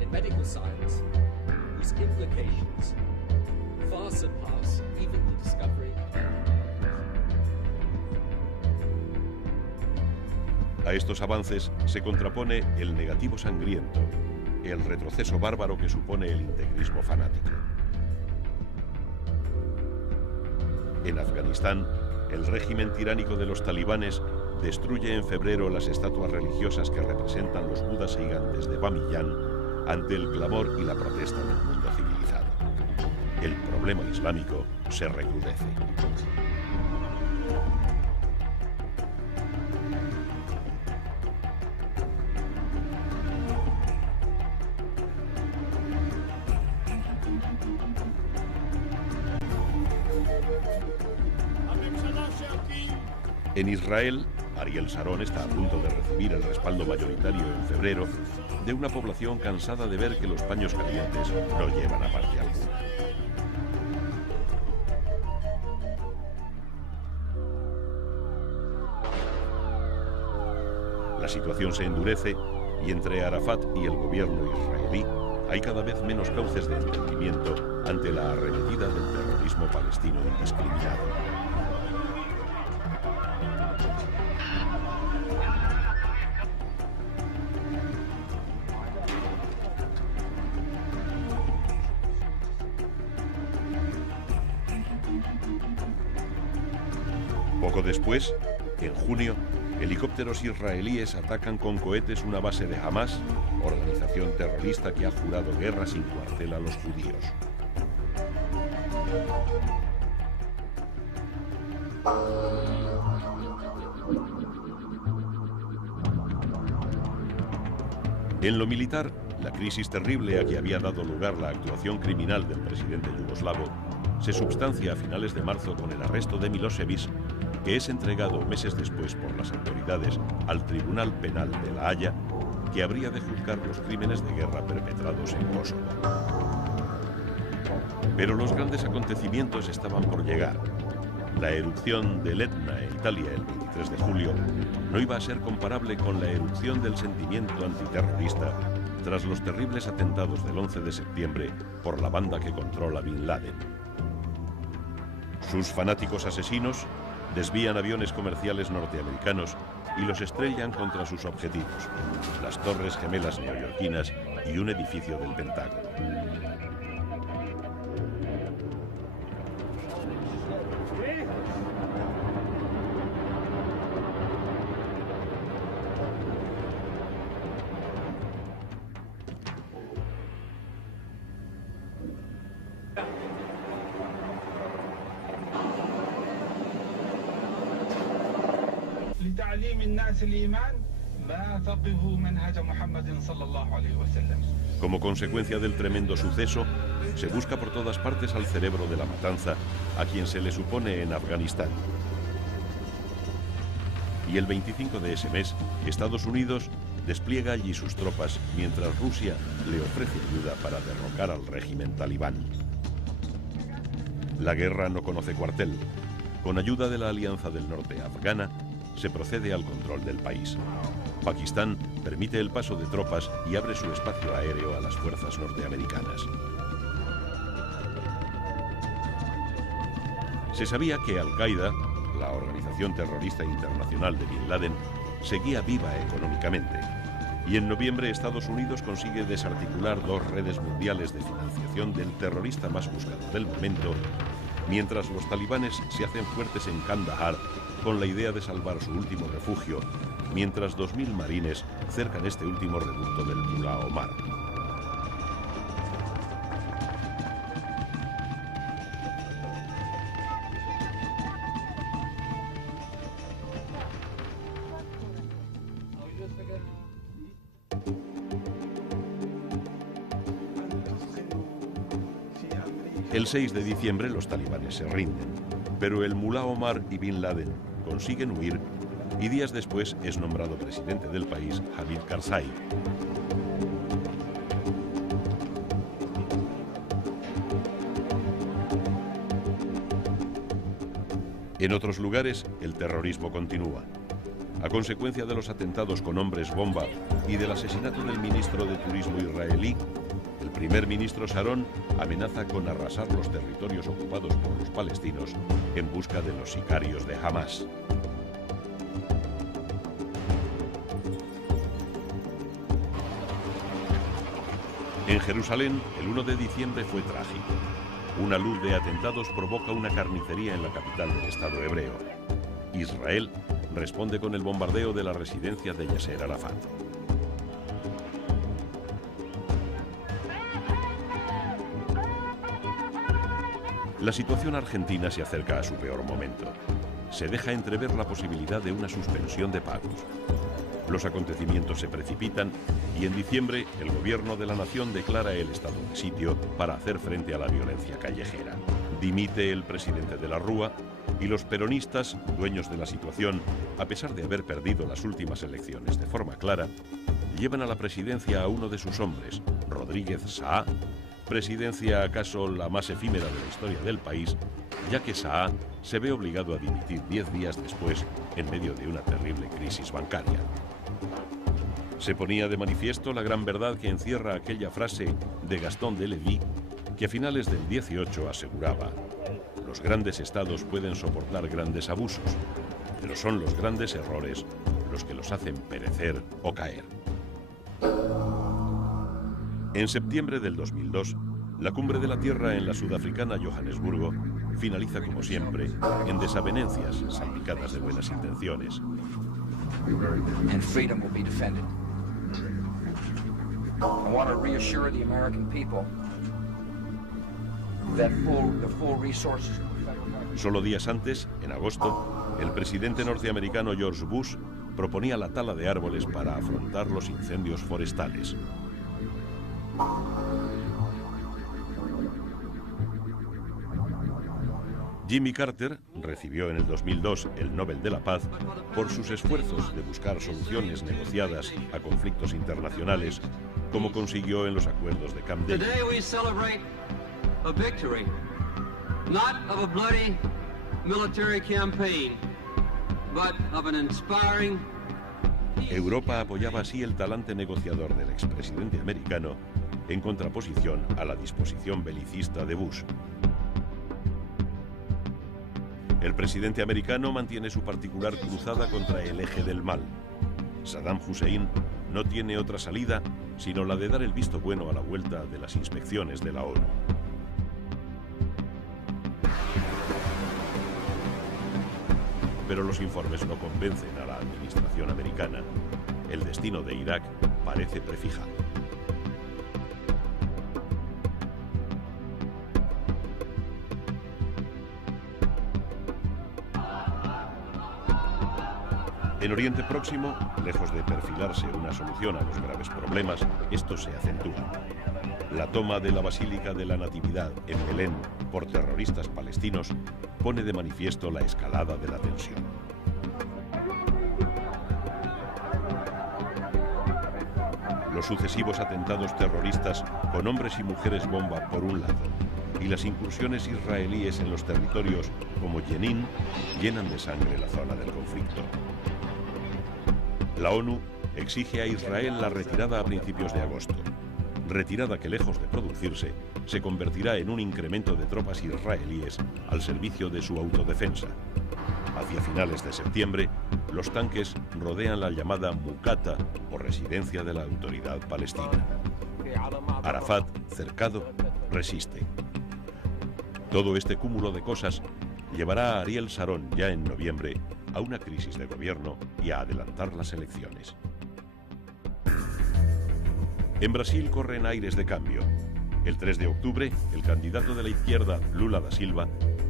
In medical science, whose implications far surpass even the discovery. A estos avances se contrapone el negativo sangriento, el retroceso bárbaro que supone el integrismo fanático. En Afganistán, el régimen tiránico de los talibanes destruye en febrero las estatuas religiosas que representan los budas gigantes de Bamiyan ante el clamor y la protesta del mundo civilizado. El problema islámico se recrudece. En Israel, Ariel Sharon está a punto de recibir el respaldo mayoritario en febrero de una población cansada de ver que los paños calientes no llevan a parte alguna. La situación se endurece y entre Arafat y el gobierno israelí hay cada vez menos cauces de entendimiento ante la arremetida del terrorismo palestino indiscriminado. Poco después, en junio, helicópteros israelíes atacan con cohetes una base de Hamas, organización terrorista que ha jurado guerra sin cuartel a los judíos. En lo militar, la crisis terrible a que había dado lugar la actuación criminal del presidente yugoslavo se substancia a finales de marzo con el arresto de Milosevic, que es entregado meses después por las autoridades al Tribunal Penal de La Haya, que habría de juzgar los crímenes de guerra perpetrados en Kosovo. Pero los grandes acontecimientos estaban por llegar. La erupción del Etna en Italia el 23 de julio no iba a ser comparable con la erupción del sentimiento antiterrorista tras los terribles atentados del 11 de septiembre por la banda que controla Bin Laden. Sus fanáticos asesinos Desvían aviones comerciales norteamericanos y los estrellan contra sus objetivos, las Torres Gemelas neoyorquinas y un edificio del Pentágono. لتعليم الناس الإيمان ما فقهوا منهج محمد صلى الله عليه وسلم. Como consecuencia del tremendo suceso, se busca por todas partes al cerebro de la matanza, a quien se le supone en Afganistán. Y el 25 de ese mes, Estados Unidos despliega allí sus tropas, mientras Rusia le ofrece ayuda para derrocar al régimen talibán. La guerra no conoce cuartel. Con ayuda de la Alianza del Norte afgana, se procede al control del país. Pakistán permite el paso de tropas y abre su espacio aéreo a las fuerzas norteamericanas. Se sabía que Al-Qaeda, la organización terrorista internacional de Bin Laden, seguía viva económicamente, y en noviembre Estados Unidos consigue desarticular dos redes mundiales de financiación del terrorista más buscado del momento, mientras los talibanes se hacen fuertes en Kandahar con la idea de salvar su último refugio, mientras 2000 marines cercan este último reducto del Mullah Omar. El 6 de diciembre los talibanes se rinden, pero el Mullah Omar y Bin Laden consiguen huir y días después es nombrado presidente del país Hamid Karzai. En otros lugares, el terrorismo continúa. A consecuencia de los atentados con hombres bomba y del asesinato del ministro de Turismo israelí, el primer ministro Sharon amenaza con arrasar los territorios ocupados por los palestinos en busca de los sicarios de Hamas. En Jerusalén, el 1 de diciembre fue trágico. Una luz de atentados provoca una carnicería en la capital del Estado hebreo. Israel responde con el bombardeo de la residencia de Yasser Arafat. La situación argentina se acerca a su peor momento. Se deja entrever la posibilidad de una suspensión de pagos. Los acontecimientos se precipitan y en diciembre el gobierno de la nación declara el estado de sitio para hacer frente a la violencia callejera. Dimite el presidente de la Rúa y los peronistas, dueños de la situación, a pesar de haber perdido las últimas elecciones de forma clara, llevan a la presidencia a uno de sus hombres, Rodríguez Saá, presidencia acaso la más efímera de la historia del país, ya que Saá se ve obligado a dimitir 10 días después en medio de una terrible crisis bancaria. Se ponía de manifiesto la gran verdad que encierra aquella frase de Gastón de Levis, que a finales del 18 aseguraba: los grandes estados pueden soportar grandes abusos, pero son los grandes errores los que los hacen perecer o caer. En septiembre del 2002, la Cumbre de la Tierra en la sudafricana Johannesburgo finaliza como siempre en desavenencias salpicadas de buenas intenciones. And freedom will be defended. I want to reassure the American people that the full resources. Solo días antes, en agosto, el presidente norteamericano George Bush proponía la tala de árboles para afrontar los incendios forestales. Jimmy Carter recibió en el 2002 el Nobel de la Paz por sus esfuerzos de buscar soluciones negociadas a conflictos internacionales, como consiguió en los acuerdos de Camp David. Today we celebrate a victory, not of a bloody military campaign, but of an inspiring. Europa apoyaba así el talante negociador del expresidente americano en contraposición a la disposición belicista de Bush. El presidente americano mantiene su particular cruzada contra el eje del mal. Saddam Hussein no tiene otra salida sino la de dar el visto bueno a la vuelta de las inspecciones de la ONU. Pero los informes no convencen a la administración americana. El destino de Irak parece prefijado. En Oriente Próximo, lejos de perfilarse una solución a los graves problemas, estos se acentúan. La toma de la Basílica de la Natividad en Belén por terroristas palestinos pone de manifiesto la escalada de la tensión. Los sucesivos atentados terroristas con hombres y mujeres bomba por un lado y las incursiones israelíes en los territorios como Jenin llenan de sangre la zona del conflicto. La ONU exige a Israel la retirada a principios de agosto, retirada que, lejos de producirse, se convertirá en un incremento de tropas israelíes al servicio de su autodefensa. Hacia finales de septiembre, los tanques rodean la llamada Muqata, o residencia de la autoridad palestina. Arafat, cercado, resiste. Todo este cúmulo de cosas llevará a Ariel Sharon, ya en noviembre, a una crisis de gobierno y a adelantar las elecciones. En Brasil corren aires de cambio. El 3 de octubre, el candidato de la izquierda, Lula da Silva,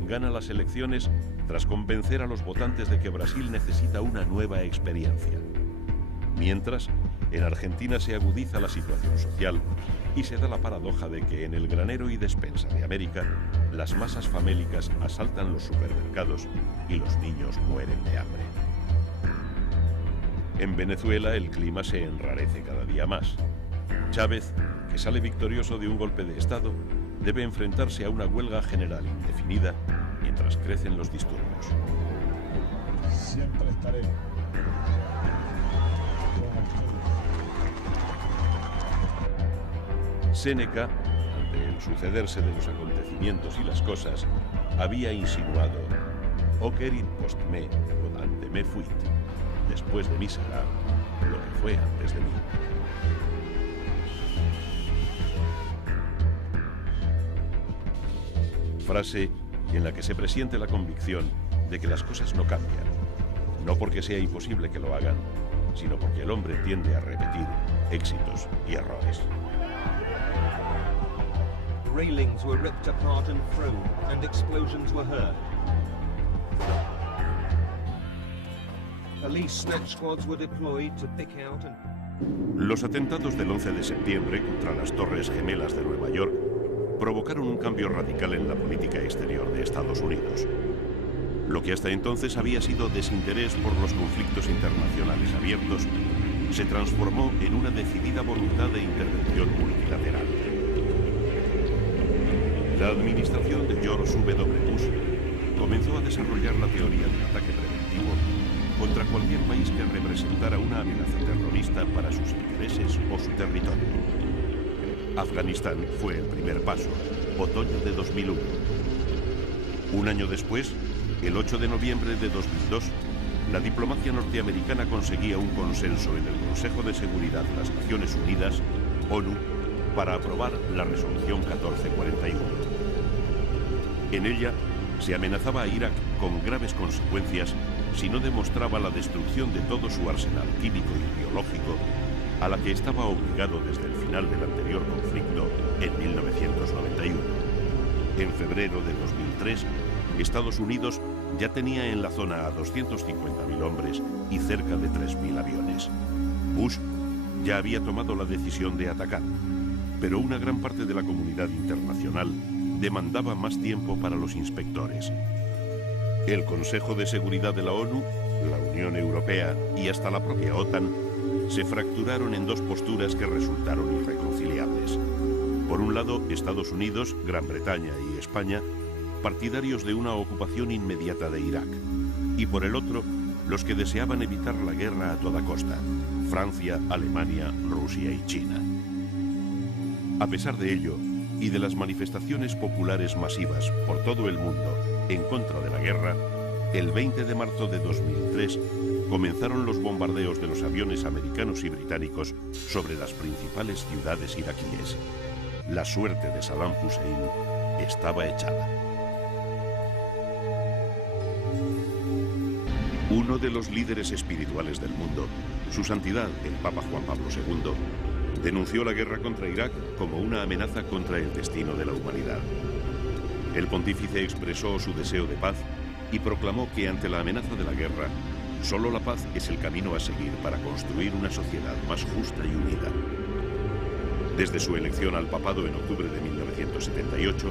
gana las elecciones tras convencer a los votantes de que Brasil necesita una nueva experiencia. Mientras, en Argentina se agudiza la situación social y se da la paradoja de que en el granero y despensa de América, las masas famélicas asaltan los supermercados y los niños mueren de hambre. En Venezuela el clima se enrarece cada día más. Chávez, que sale victorioso de un golpe de Estado, debe enfrentarse a una huelga general indefinida mientras crecen los disturbios. Siempre estaré. Séneca, ante el sucederse de los acontecimientos y las cosas, había insinuado: «Oquerit post me, quod ante me fuit», después de mí será lo que fue antes de mí. Frase en la que se presiente la convicción de que las cosas no cambian, no porque sea imposible que lo hagan, sino porque el hombre tiende a repetir éxitos y errores. Railings were ripped apart and thrown, and explosions were heard. Police snatch squads were deployed to pick out and... Los atentados del 11 de septiembre contra las Torres Gemelas de Nueva York provocaron un cambio radical en la política exterior de Estados Unidos. Lo que hasta entonces había sido desinterés por los conflictos internacionales abiertos se transformó en una decidida voluntad de intervención multilateral. La administración de George W. Bush comenzó a desarrollar la teoría del ataque preventivo contra cualquier país que representara una amenaza terrorista para sus intereses o su territorio. Afganistán fue el primer paso, otoño de 2001. Un año después, el 8 de noviembre de 2002, la diplomacia norteamericana conseguía un consenso en el Consejo de Seguridad de las Naciones Unidas, ONU, para aprobar la resolución 1441. En ella se amenazaba a Irak con graves consecuencias si no demostraba la destrucción de todo su arsenal químico y biológico, a la que estaba obligado desde el final del anterior conflicto en 1991. En febrero de 2003, Estados Unidos ya tenía en la zona a 250.000 hombres y cerca de 3.000 aviones. Bush ya había tomado la decisión de atacar, pero una gran parte de la comunidad internacional demandaba más tiempo para los inspectores. El Consejo de Seguridad de la ONU, la Unión Europea y hasta la propia OTAN se fracturaron en dos posturas que resultaron irreconciliables. Por un lado, Estados Unidos, Gran Bretaña y España, partidarios de una ocupación inmediata de Irak, y por el otro, los que deseaban evitar la guerra a toda costa, Francia, Alemania, Rusia y China. A pesar de ello, y de las manifestaciones populares masivas por todo el mundo en contra de la guerra, el 20 de marzo de 2003 comenzaron los bombardeos de los aviones americanos y británicos sobre las principales ciudades iraquíes. La suerte de Saddam Hussein estaba echada. Uno de los líderes espirituales del mundo, su santidad, el Papa Juan Pablo II, denunció la guerra contra Irak como una amenaza contra el destino de la humanidad. El pontífice expresó su deseo de paz y proclamó que ante la amenaza de la guerra, solo la paz es el camino a seguir para construir una sociedad más justa y unida. Desde su elección al papado en octubre de 1978,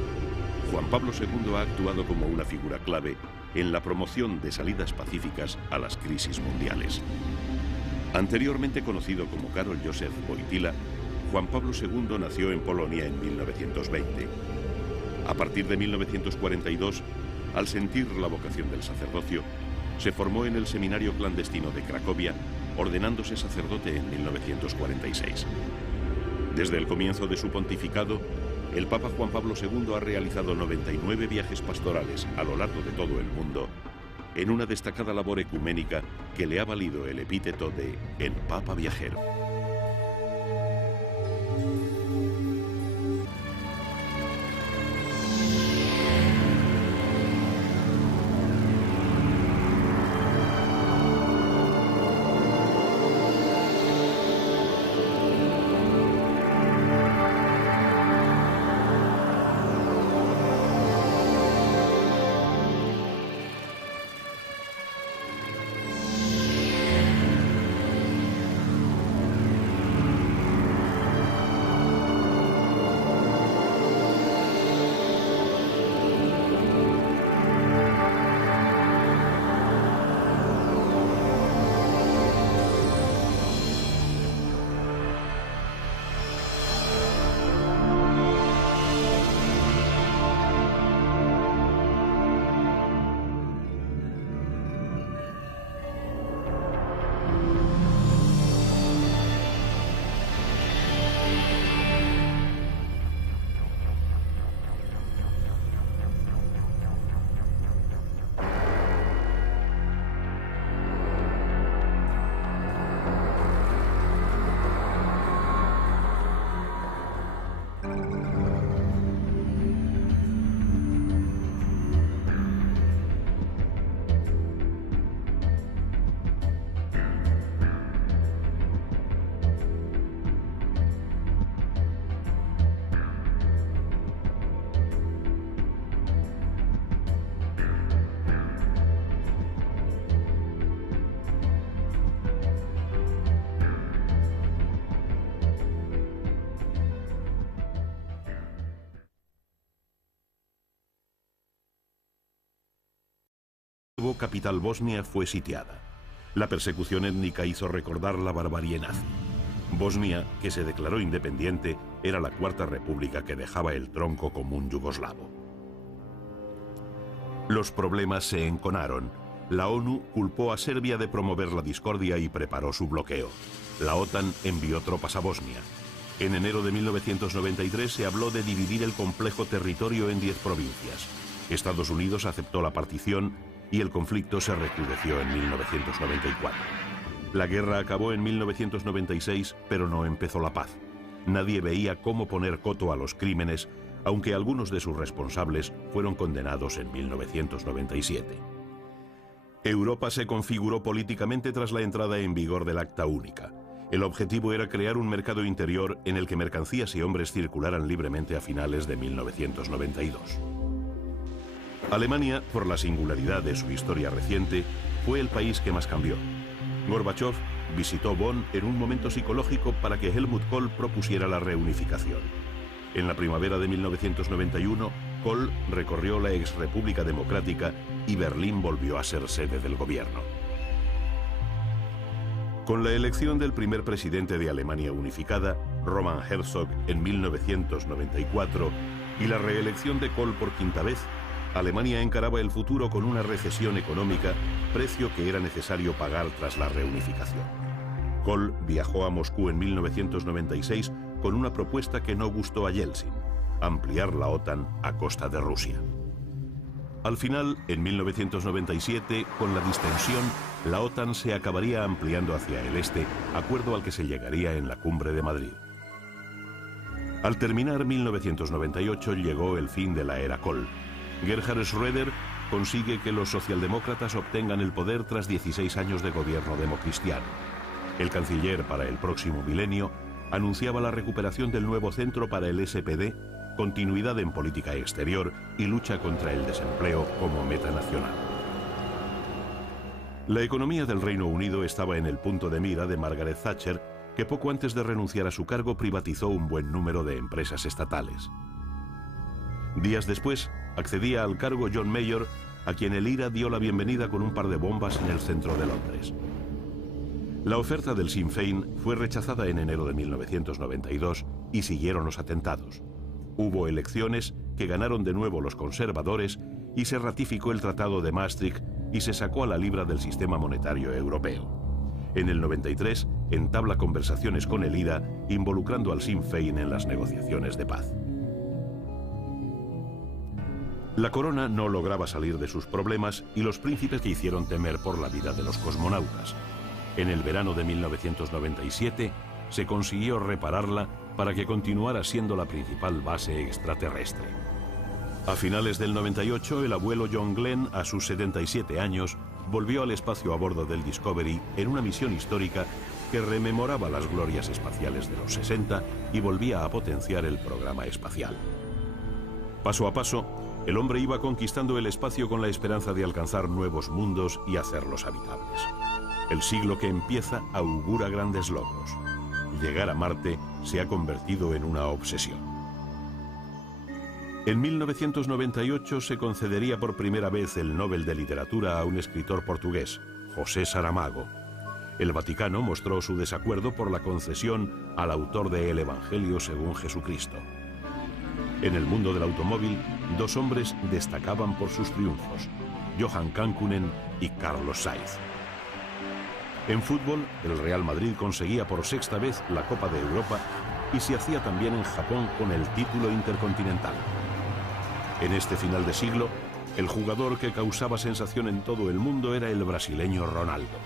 Juan Pablo II ha actuado como una figura clave en la promoción de salidas pacíficas a las crisis mundiales. Anteriormente conocido como Karol Józef Wojtyła, Juan Pablo II nació en Polonia en 1920. A partir de 1942, al sentir la vocación del sacerdocio, se formó en el seminario clandestino de Cracovia, ordenándose sacerdote en 1946. Desde el comienzo de su pontificado, el Papa Juan Pablo II ha realizado 99 viajes pastorales a lo largo de todo el mundo, en una destacada labor ecuménica que le ha valido el epíteto de el Papa Viajero. Capital Bosnia fue sitiada. La persecución étnica hizo recordar la barbarie nazi. Bosnia, que se declaró independiente, era la cuarta república que dejaba el tronco común yugoslavo. Los problemas se enconaron. La ONU culpó a Serbia de promover la discordia y preparó su bloqueo. La OTAN envió tropas a Bosnia. En enero de 1993 se habló de dividir el complejo territorio en 10 provincias. Estados Unidos aceptó la partición y el conflicto se recrudeció en 1994. La guerra acabó en 1996, pero no empezó la paz. Nadie veía cómo poner coto a los crímenes, aunque algunos de sus responsables fueron condenados en 1997. Europa se configuró políticamente tras la entrada en vigor del Acta Única. El objetivo era crear un mercado interior en el que mercancías y hombres circularan libremente a finales de 1992. Alemania, por la singularidad de su historia reciente, fue el país que más cambió. Gorbachov visitó Bonn en un momento psicológico para que Helmut Kohl propusiera la reunificación. En la primavera de 1991, Kohl recorrió la exrepública democrática y Berlín volvió a ser sede del gobierno. Con la elección del primer presidente de Alemania unificada, Roman Herzog, en 1994, y la reelección de Kohl por quinta vez, Alemania encaraba el futuro con una recesión económica, precio que era necesario pagar tras la reunificación. Kohl viajó a Moscú en 1996 con una propuesta que no gustó a Yeltsin: ampliar la OTAN a costa de Rusia. Al final, en 1997, con la distensión, la OTAN se acabaría ampliando hacia el este, acuerdo al que se llegaría en la Cumbre de Madrid. Al terminar 1998 llegó el fin de la era Kohl. Gerhard Schröder consigue que los socialdemócratas obtengan el poder tras 16 años de gobierno democristiano. El canciller para el próximo milenio anunciaba la recuperación del nuevo centro para el SPD, continuidad en política exterior y lucha contra el desempleo como meta nacional. La economía del Reino Unido estaba en el punto de mira de Margaret Thatcher, que poco antes de renunciar a su cargo privatizó un buen número de empresas estatales. Días después, accedía al cargo John Major, a quien el IRA dio la bienvenida con un par de bombas en el centro de Londres. La oferta del Sinn Féin fue rechazada en enero de 1992 y siguieron los atentados. Hubo elecciones que ganaron de nuevo los conservadores y se ratificó el Tratado de Maastricht y se sacó a la libra del sistema monetario europeo. En el 93 entabla conversaciones con el IRA, involucrando al Sinn Féin en las negociaciones de paz. La corona no lograba salir de sus problemas y los príncipes que hicieron temer por la vida de los cosmonautas. En el verano de 1997 se consiguió repararla para que continuara siendo la principal base extraterrestre. A finales del 98, el abuelo John Glenn, a sus 77 años, volvió al espacio a bordo del Discovery en una misión histórica que rememoraba las glorias espaciales de los 60 y volvía a potenciar el programa espacial. Paso a paso, el hombre iba conquistando el espacio con la esperanza de alcanzar nuevos mundos y hacerlos habitables. El siglo que empieza augura grandes logros. Llegar a Marte se ha convertido en una obsesión. En 1998 se concedería por primera vez el Nobel de Literatura a un escritor portugués, José Saramago. El Vaticano mostró su desacuerdo por la concesión al autor de El Evangelio según Jesucristo. En el mundo del automóvil, dos hombres destacaban por sus triunfos, Johan Kankkunen y Carlos Sainz. En fútbol, el Real Madrid conseguía por sexta vez la Copa de Europa y se hacía también en Japón con el título intercontinental. En este final de siglo, el jugador que causaba sensación en todo el mundo era el brasileño Ronaldo.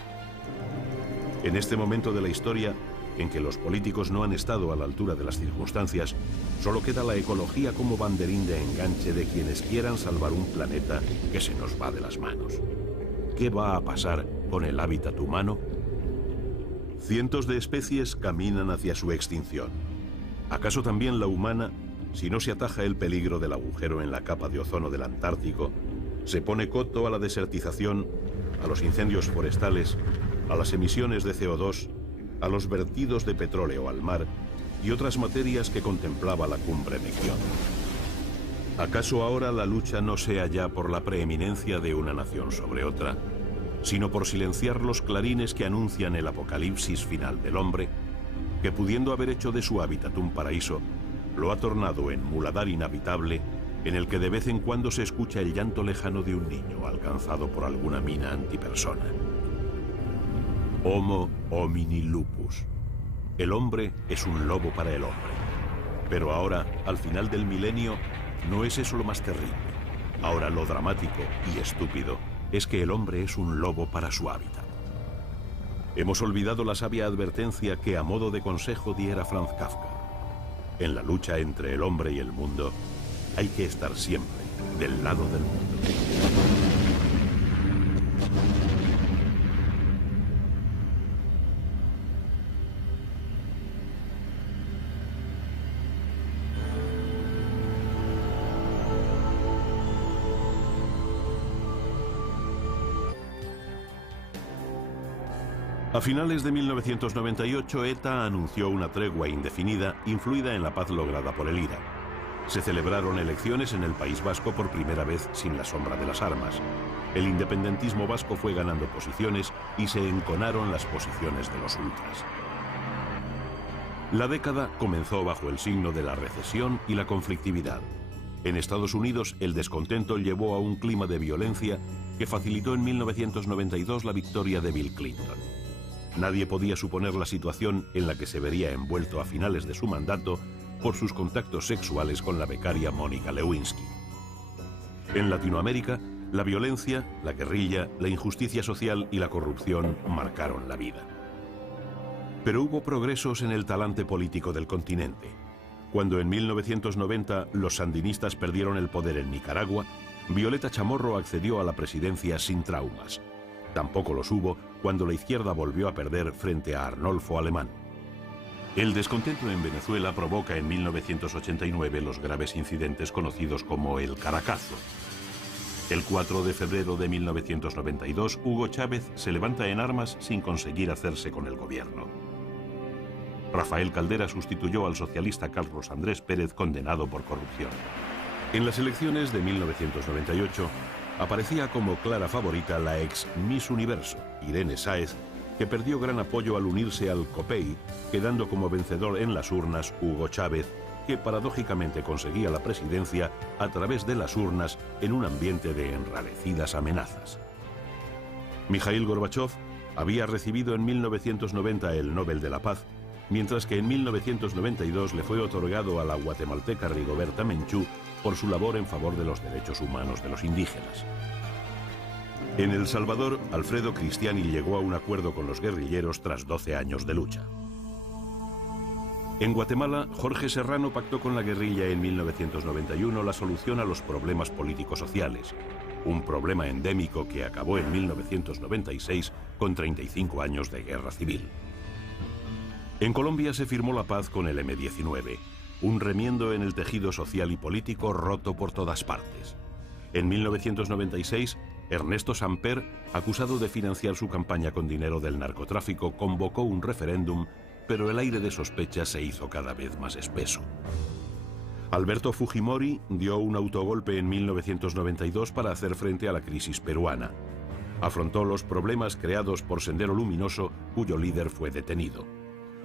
En este momento de la historia, en que los políticos no han estado a la altura de las circunstancias, solo queda la ecología como banderín de enganche de quienes quieran salvar un planeta que se nos va de las manos. ¿Qué va a pasar con el hábitat humano? Cientos de especies caminan hacia su extinción. ¿Acaso también la humana, si no se ataja el peligro del agujero en la capa de ozono del Antártico, se pone coto a la desertización, a los incendios forestales, a las emisiones de CO2, a los vertidos de petróleo al mar y otras materias que contemplaba la cumbre de Kioto? ¿Acaso ahora la lucha no sea ya por la preeminencia de una nación sobre otra, sino por silenciar los clarines que anuncian el apocalipsis final del hombre, que pudiendo haber hecho de su hábitat un paraíso, lo ha tornado en muladar inhabitable, en el que de vez en cuando se escucha el llanto lejano de un niño alcanzado por alguna mina antipersona? Homo homini lupus. El hombre es un lobo para el hombre. Pero ahora, al final del milenio, no es eso lo más terrible. Ahora lo dramático y estúpido es que el hombre es un lobo para su hábitat. Hemos olvidado la sabia advertencia que a modo de consejo diera Franz Kafka. En la lucha entre el hombre y el mundo, hay que estar siempre del lado del mundo. A finales de 1998, ETA anunció una tregua indefinida influida en la paz lograda por el IRA. Se celebraron elecciones en el País Vasco por primera vez sin la sombra de las armas. El independentismo vasco fue ganando posiciones y se enconaron las posiciones de los ultras. La década comenzó bajo el signo de la recesión y la conflictividad. En Estados Unidos, el descontento llevó a un clima de violencia que facilitó en 1992 la victoria de Bill Clinton. Nadie podía suponer la situación en la que se vería envuelto a finales de su mandato por sus contactos sexuales con la becaria Mónica Lewinsky. En Latinoamérica, la violencia, la guerrilla, la injusticia social y la corrupción marcaron la vida. Pero hubo progresos en el talante político del continente. Cuando en 1990 los sandinistas perdieron el poder en Nicaragua, Violeta Chamorro accedió a la presidencia sin traumas. Tampoco los hubo cuando la izquierda volvió a perder frente a Arnolfo Alemán. El descontento en Venezuela provoca en 1989 los graves incidentes conocidos como el Caracazo. El 4 de febrero de 1992, Hugo Chávez se levanta en armas sin conseguir hacerse con el gobierno. Rafael Caldera sustituyó al socialista Carlos Andrés Pérez, condenado por corrupción. En las elecciones de 1998, aparecía como clara favorita la ex Miss Universo, Irene Sáez, que perdió gran apoyo al unirse al COPEI, quedando como vencedor en las urnas Hugo Chávez, que paradójicamente conseguía la presidencia a través de las urnas en un ambiente de enrarecidas amenazas. Mikhail Gorbachev había recibido en 1990 el Nobel de la Paz, mientras que en 1992 le fue otorgado a la guatemalteca Rigoberta Menchú por su labor en favor de los derechos humanos de los indígenas. En El Salvador, Alfredo Cristiani llegó a un acuerdo con los guerrilleros tras 12 años de lucha. En Guatemala, Jorge Serrano pactó con la guerrilla en 1991 la solución a los problemas políticos sociales, un problema endémico que acabó en 1996 con 35 años de guerra civil. En Colombia se firmó la paz con el M-19, un remiendo en el tejido social y político roto por todas partes. En 1996, Ernesto Samper, acusado de financiar su campaña con dinero del narcotráfico, convocó un referéndum, pero el aire de sospecha se hizo cada vez más espeso. Alberto Fujimori dio un autogolpe en 1992 para hacer frente a la crisis peruana. Afrontó los problemas creados por Sendero Luminoso, cuyo líder fue detenido.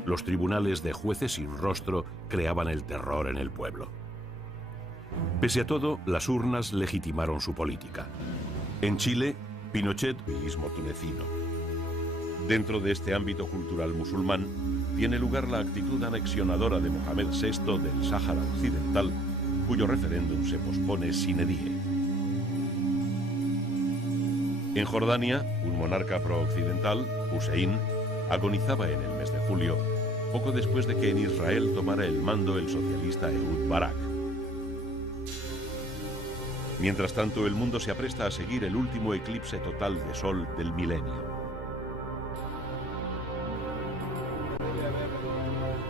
Los tribunales de jueces sin rostro creaban el terror en el pueblo. Pese a todo, las urnas legitimaron su política. En Chile, Pinochet, turismo tunecino. Dentro de este ámbito cultural musulmán, tiene lugar la actitud anexionadora de Mohamed VI del Sáhara Occidental, cuyo referéndum se pospone sine die. En Jordania, un monarca pro-occidental, Hussein, agonizaba en el mes de julio, poco después de que en Israel tomara el mando el socialista Ehud Barak. Mientras tanto, el mundo se apresta a seguir el último eclipse total de sol del milenio.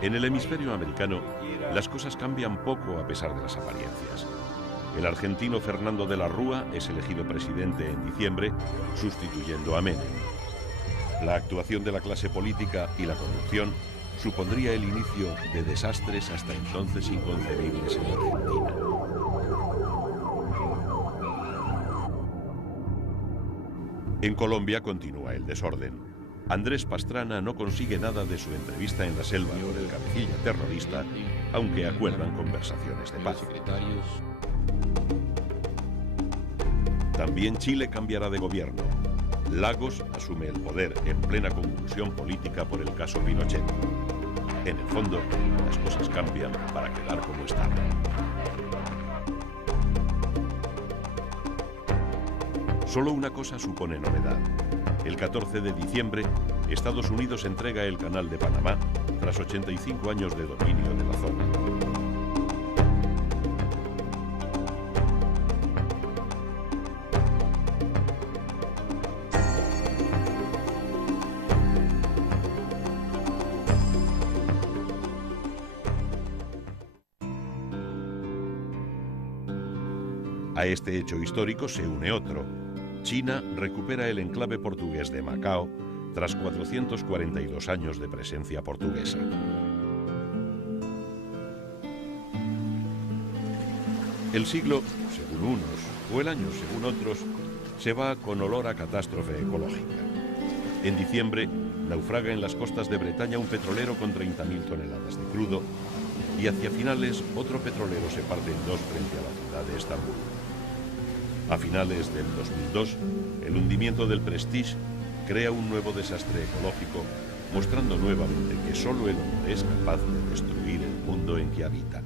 En el hemisferio americano, las cosas cambian poco a pesar de las apariencias. El argentino Fernando de la Rúa es elegido presidente en diciembre, sustituyendo a Menem. La actuación de la clase política y la corrupción supondría el inicio de desastres hasta entonces inconcebibles en Argentina. En Colombia continúa el desorden. Andrés Pastrana no consigue nada de su entrevista en la selva con el cabecilla terrorista, aunque acuerdan conversaciones de paz. También Chile cambiará de gobierno. Lagos asume el poder en plena convulsión política por el caso Pinochet. En el fondo, las cosas cambian para quedar como estaban. Solo una cosa supone novedad. El 14 de diciembre, Estados Unidos entrega el Canal de Panamá tras 85 años de dominio de la zona. A este hecho histórico se une otro. China recupera el enclave portugués de Macao tras 442 años de presencia portuguesa. El siglo, según unos, o el año, según otros, se va con olor a catástrofe ecológica. En diciembre, naufraga en las costas de Bretaña un petrolero con 30.000 toneladas de crudo y hacia finales otro petrolero se parte en dos frente a la ciudad de Estambul. A finales del 2002, el hundimiento del Prestige crea un nuevo desastre ecológico, mostrando nuevamente que solo el hombre es capaz de destruir el mundo en que habita.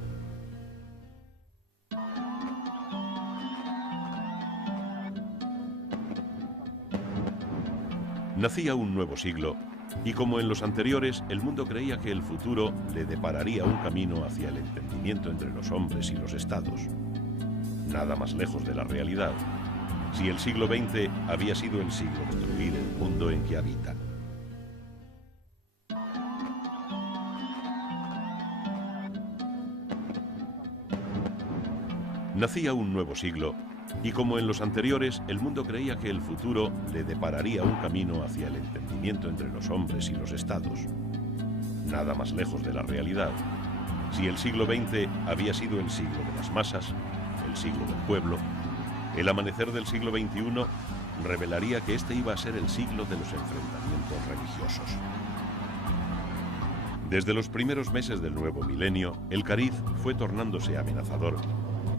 Nacía un nuevo siglo, y como en los anteriores, el mundo creía que el futuro le depararía un camino hacia el entendimiento entre los hombres y los estados. Nada más lejos de la realidad, si el siglo XX había sido el siglo de destruir el mundo en que habitan. Nacía un nuevo siglo, y como en los anteriores, el mundo creía que el futuro le depararía un camino hacia el entendimiento entre los hombres y los estados. Nada más lejos de la realidad, si el siglo XX había sido el siglo de las masas, el siglo del pueblo, el amanecer del siglo XXI revelaría que este iba a ser el siglo de los enfrentamientos religiosos. Desde los primeros meses del nuevo milenio, el cariz fue tornándose amenazador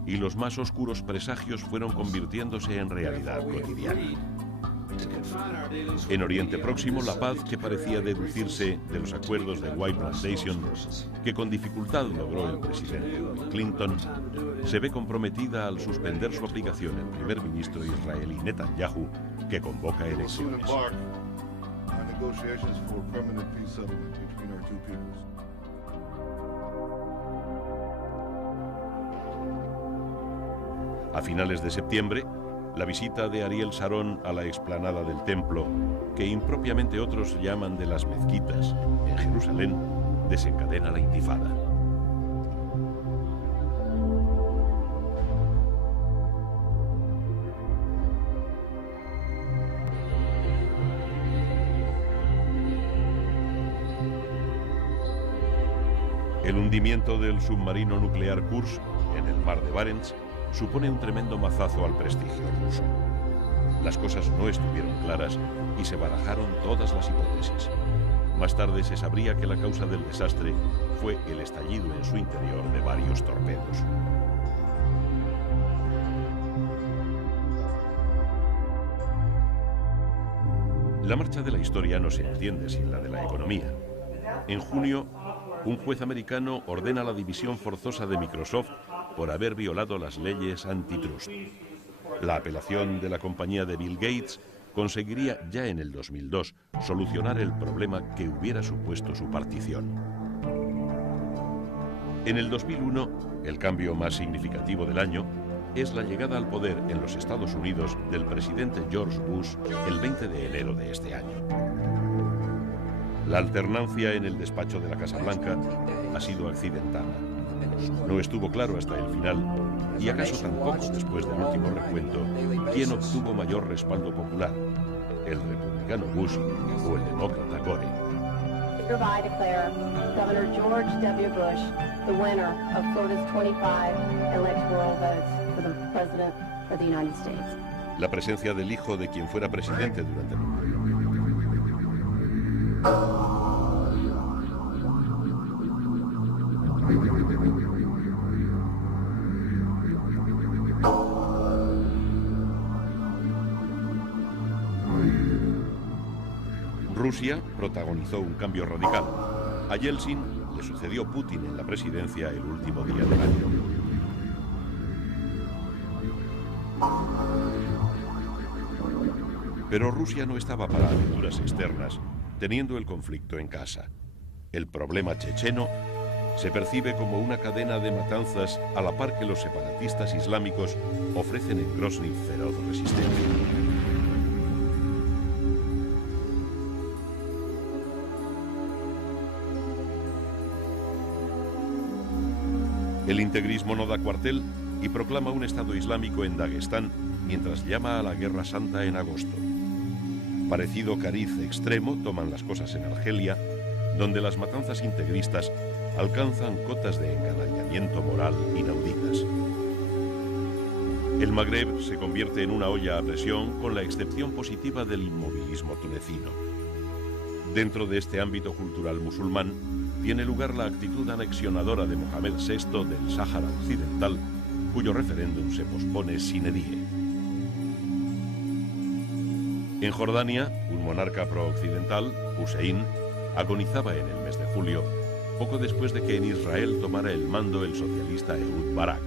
y los más oscuros presagios fueron convirtiéndose en realidad cotidiana. En Oriente Próximo, la paz que parecía deducirse de los acuerdos de White Plantation, que con dificultad logró el presidente Bill Clinton, se ve comprometida al suspender su aplicación el primer ministro israelí Netanyahu, que convoca elecciones. A finales de septiembre, la visita de Ariel Sharon a la explanada del templo, que impropiamente otros llaman de las mezquitas, en Jerusalén, desencadena la intifada. El hundimiento del submarino nuclear Kursk en el mar de Barents supone un tremendo mazazo al prestigio ruso. Las cosas no estuvieron claras y se barajaron todas las hipótesis. Más tarde se sabría que la causa del desastre fue el estallido en su interior de varios torpedos. La marcha de la historia no se entiende sin la de la economía. En junio, un juez americano ordena la división forzosa de Microsoft por haber violado las leyes antitrust. La apelación de la compañía de Bill Gates conseguiría ya en el 2002 solucionar el problema que hubiera supuesto su partición. En el 2001, el cambio más significativo del año es la llegada al poder en los Estados Unidos del presidente George Bush el 20 de enero de este año. La alternancia en el despacho de la Casa Blanca ha sido accidentada. No estuvo claro hasta el final, y acaso tampoco después del último recuento, quién obtuvo mayor respaldo popular, el republicano Bush o el demócrata Gore. Hereby declare Governor George W. Bush the winner of Florida's 25 electoral votes for the President of the United States. La presencia del hijo de quien fuera presidente durante el... Rusia protagonizó un cambio radical. A Yeltsin le sucedió Putin en la presidencia el último día del año. Pero Rusia no estaba para aventuras externas, teniendo el conflicto en casa. El problema checheno se percibe como una cadena de matanzas a la par que los separatistas islámicos ofrecen en Grozny feroz resistencia. El integrismo no da cuartel y proclama un Estado Islámico en Dagestán mientras llama a la Guerra Santa en agosto. Parecido cariz extremo toman las cosas en Argelia, donde las matanzas integristas alcanzan cotas de encanallamiento moral inauditas. El Magreb se convierte en una olla a presión con la excepción positiva del inmovilismo tunecino. Dentro de este ámbito cultural musulmán, tiene lugar la actitud anexionadora de Mohamed VI del Sáhara Occidental, cuyo referéndum se pospone sine die. En Jordania, un monarca pro-occidental, Hussein, agonizaba en el mes de julio, poco después de que en Israel tomara el mando el socialista Ehud Barak.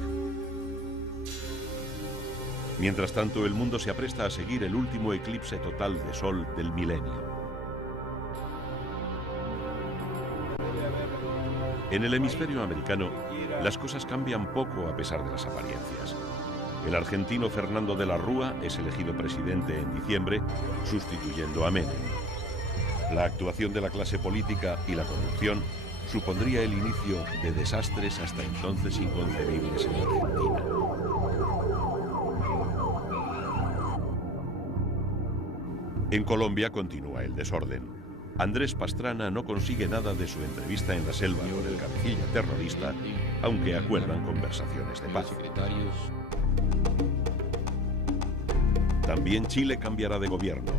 Mientras tanto, el mundo se apresta a seguir el último eclipse total de sol del milenio. En el hemisferio americano, las cosas cambian poco a pesar de las apariencias. El argentino Fernando de la Rúa es elegido presidente en diciembre, sustituyendo a Menem. La actuación de la clase política y la corrupción supondría el inicio de desastres hasta entonces inconcebibles en Argentina. En Colombia continúa el desorden. Andrés Pastrana no consigue nada de su entrevista en la selva con el cabecilla terrorista, aunque acuerdan conversaciones de paz. También Chile cambiará de gobierno.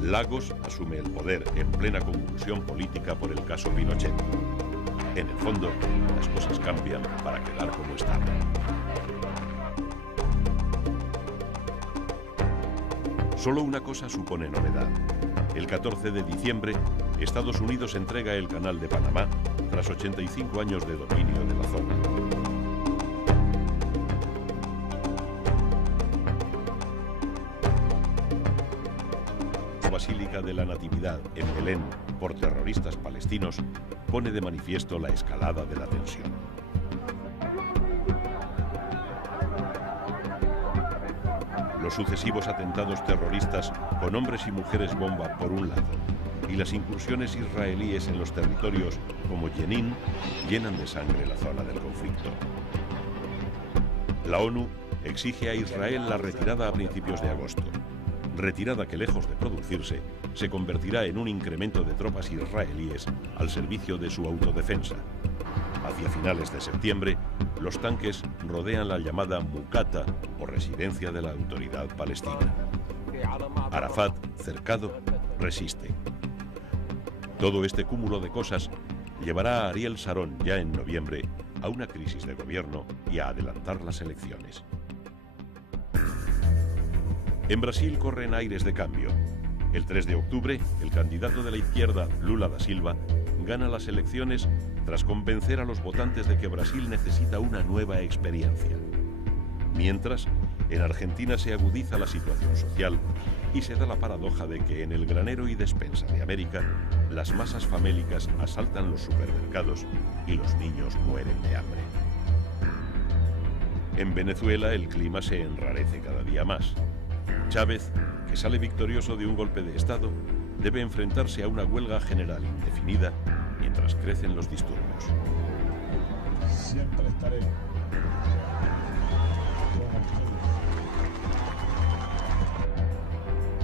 Lagos asume el poder en plena convulsión política por el caso Pinochet. En el fondo, las cosas cambian para quedar como estaban. Solo una cosa supone novedad. El 14 de diciembre, Estados Unidos entrega el Canal de Panamá tras 85 años de dominio de la zona. La Basílica de la Natividad en Belén por terroristas palestinos pone de manifiesto la escalada de la tensión. Los sucesivos atentados terroristas con hombres y mujeres bomba por un lado y las incursiones israelíes en los territorios como Jenin llenan de sangre la zona del conflicto. La ONU exige a Israel la retirada a principios de agosto, retirada que lejos de producirse se convertirá en un incremento de tropas israelíes al servicio de su autodefensa. Hacia finales de septiembre, los tanques rodean la llamada Mucata, o residencia de la autoridad palestina. Arafat, cercado, resiste. Todo este cúmulo de cosas llevará a Ariel Sharon ya en noviembre a una crisis de gobierno y a adelantar las elecciones. En Brasil corren aires de cambio. El 3 de octubre, el candidato de la izquierda, Lula da Silva, gana las elecciones tras convencer a los votantes de que Brasil necesita una nueva experiencia. Mientras, en Argentina se agudiza la situación social y se da la paradoja de que en el granero y despensa de América, las masas famélicas asaltan los supermercados y los niños mueren de hambre. En Venezuela el clima se enrarece cada día más. Chávez, que sale victorioso de un golpe de Estado, debe enfrentarse a una huelga general indefinida mientras crecen los disturbios. Siempre estaré.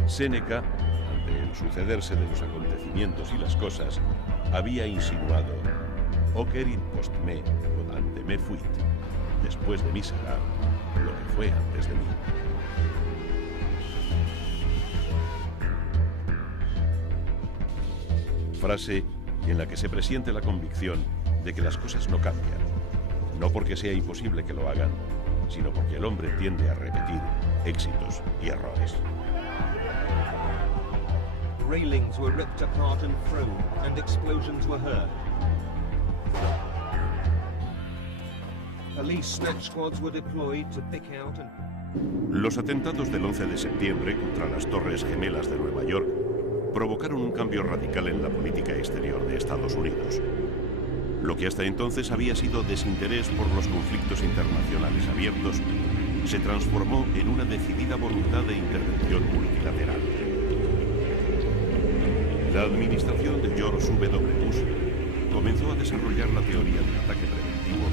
Séneca, ante el sucederse de los acontecimientos y las cosas, había insinuado «Oquerit post me, quod ante me fuit», después de mí será lo que fue antes de mí. Frase en la que se presiente la convicción de que las cosas no cambian, no porque sea imposible que lo hagan, sino porque el hombre tiende a repetir éxitos y errores. Railings were ripped apart and thrown, and explosions were heard. Police snatch squads were deployed to pick out and... Los atentados del 11 de septiembre contra las Torres Gemelas de Nueva York provocaron un cambio radical en la política exterior de Estados Unidos. Lo que hasta entonces había sido desinterés por los conflictos internacionales abiertos, se transformó en una decidida voluntad de intervención multilateral. La administración de George W. Bush comenzó a desarrollar la teoría del ataque preventivo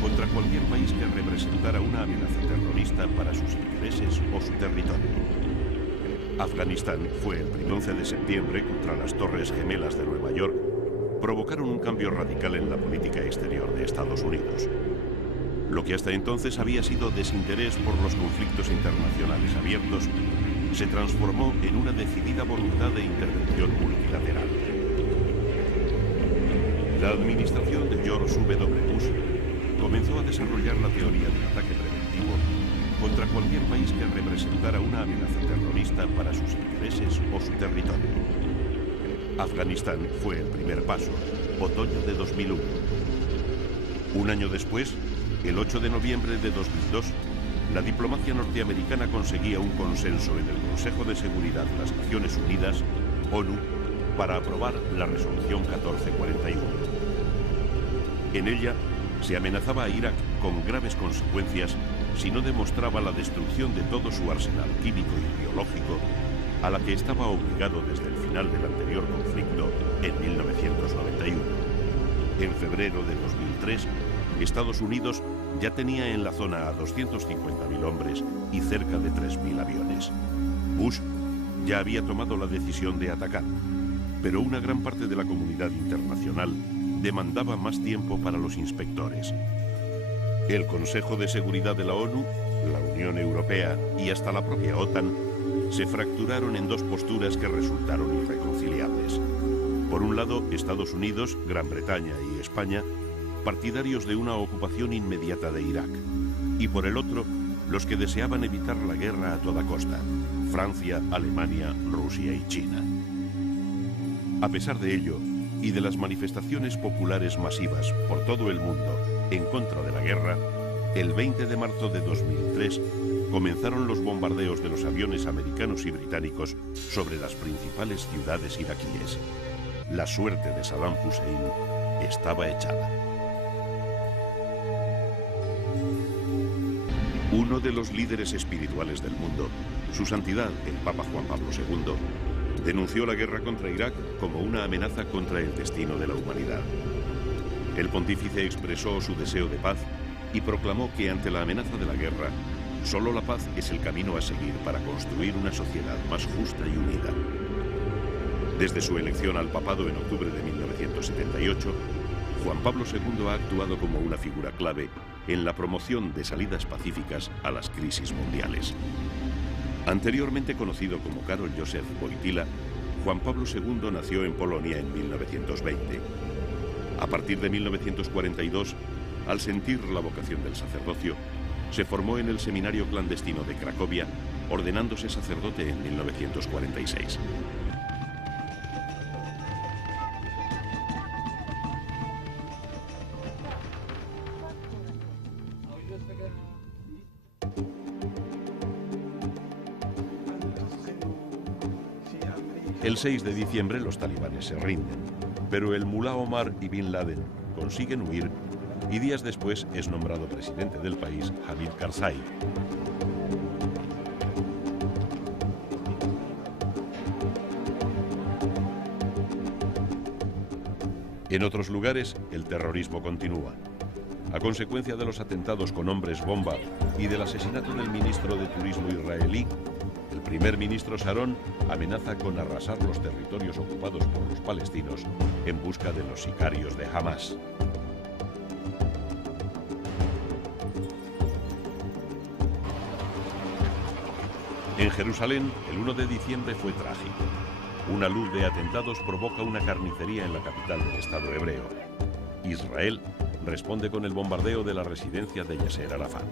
contra cualquier país que representara una amenaza terrorista para sus intereses o su territorio. Afganistán fue el 11 de septiembre contra las Torres Gemelas de Nueva York, provocaron un cambio radical en la política exterior de Estados Unidos. Lo que hasta entonces había sido desinterés por los conflictos internacionales abiertos, se transformó en una decidida voluntad de intervención multilateral. La administración de George W. Bush comenzó a desarrollar la teoría del ataque preventivo contra cualquier país que representara una amenaza terrorista para sus intereses o su territorio. Afganistán fue el primer paso, otoño de 2001. Un año después, el 8 de noviembre de 2002, la diplomacia norteamericana conseguía un consenso en el Consejo de Seguridad de las Naciones Unidas, ONU, para aprobar la Resolución 1441. En ella se amenazaba a Irak con graves consecuencias si no demostraba la destrucción de todo su arsenal químico y biológico, a la que estaba obligado desde el final del anterior conflicto en 1991. En febrero de 2003, Estados Unidos ya tenía en la zona a 250.000 hombres y cerca de 3.000 aviones. Bush ya había tomado la decisión de atacar, pero una gran parte de la comunidad internacional demandaba más tiempo para los inspectores. El Consejo de Seguridad de la ONU, la Unión Europea y hasta la propia OTAN se fracturaron en dos posturas que resultaron irreconciliables. Por un lado, Estados Unidos, Gran Bretaña y España, partidarios de una ocupación inmediata de Irak, y por el otro, los que deseaban evitar la guerra a toda costa, Francia, Alemania, Rusia y China. A pesar de ello, y de las manifestaciones populares masivas por todo el mundo en contra de la guerra, el 20 de marzo de 2003 comenzaron los bombardeos de los aviones americanos y británicos sobre las principales ciudades iraquíes. La suerte de Saddam Hussein estaba echada. Uno de los líderes espirituales del mundo, su santidad el Papa Juan Pablo II, denunció la guerra contra Irak como una amenaza contra el destino de la humanidad. El pontífice expresó su deseo de paz y proclamó que ante la amenaza de la guerra, solo la paz es el camino a seguir para construir una sociedad más justa y unida. Desde su elección al papado en octubre de 1978, Juan Pablo II ha actuado como una figura clave en la promoción de salidas pacíficas a las crisis mundiales. Anteriormente conocido como Karol Józef Wojtyła, Juan Pablo II nació en Polonia en 1920. A partir de 1942, al sentir la vocación del sacerdocio, se formó en el seminario clandestino de Cracovia, ordenándose sacerdote en 1946. El 6 de diciembre los talibanes se rinden, pero el mulá Omar y Bin Laden consiguen huir y días después es nombrado presidente del país Hamid Karzai. En otros lugares, el terrorismo continúa. A consecuencia de los atentados con hombres bomba y del asesinato del ministro de Turismo israelí, el primer ministro Sharon amenaza con arrasar los territorios ocupados por los palestinos en busca de los sicarios de Hamas. En Jerusalén, el 1 de diciembre fue trágico. Una luz de atentados provoca una carnicería en la capital del Estado hebreo. Israel responde con el bombardeo de la residencia de Yasser Arafat.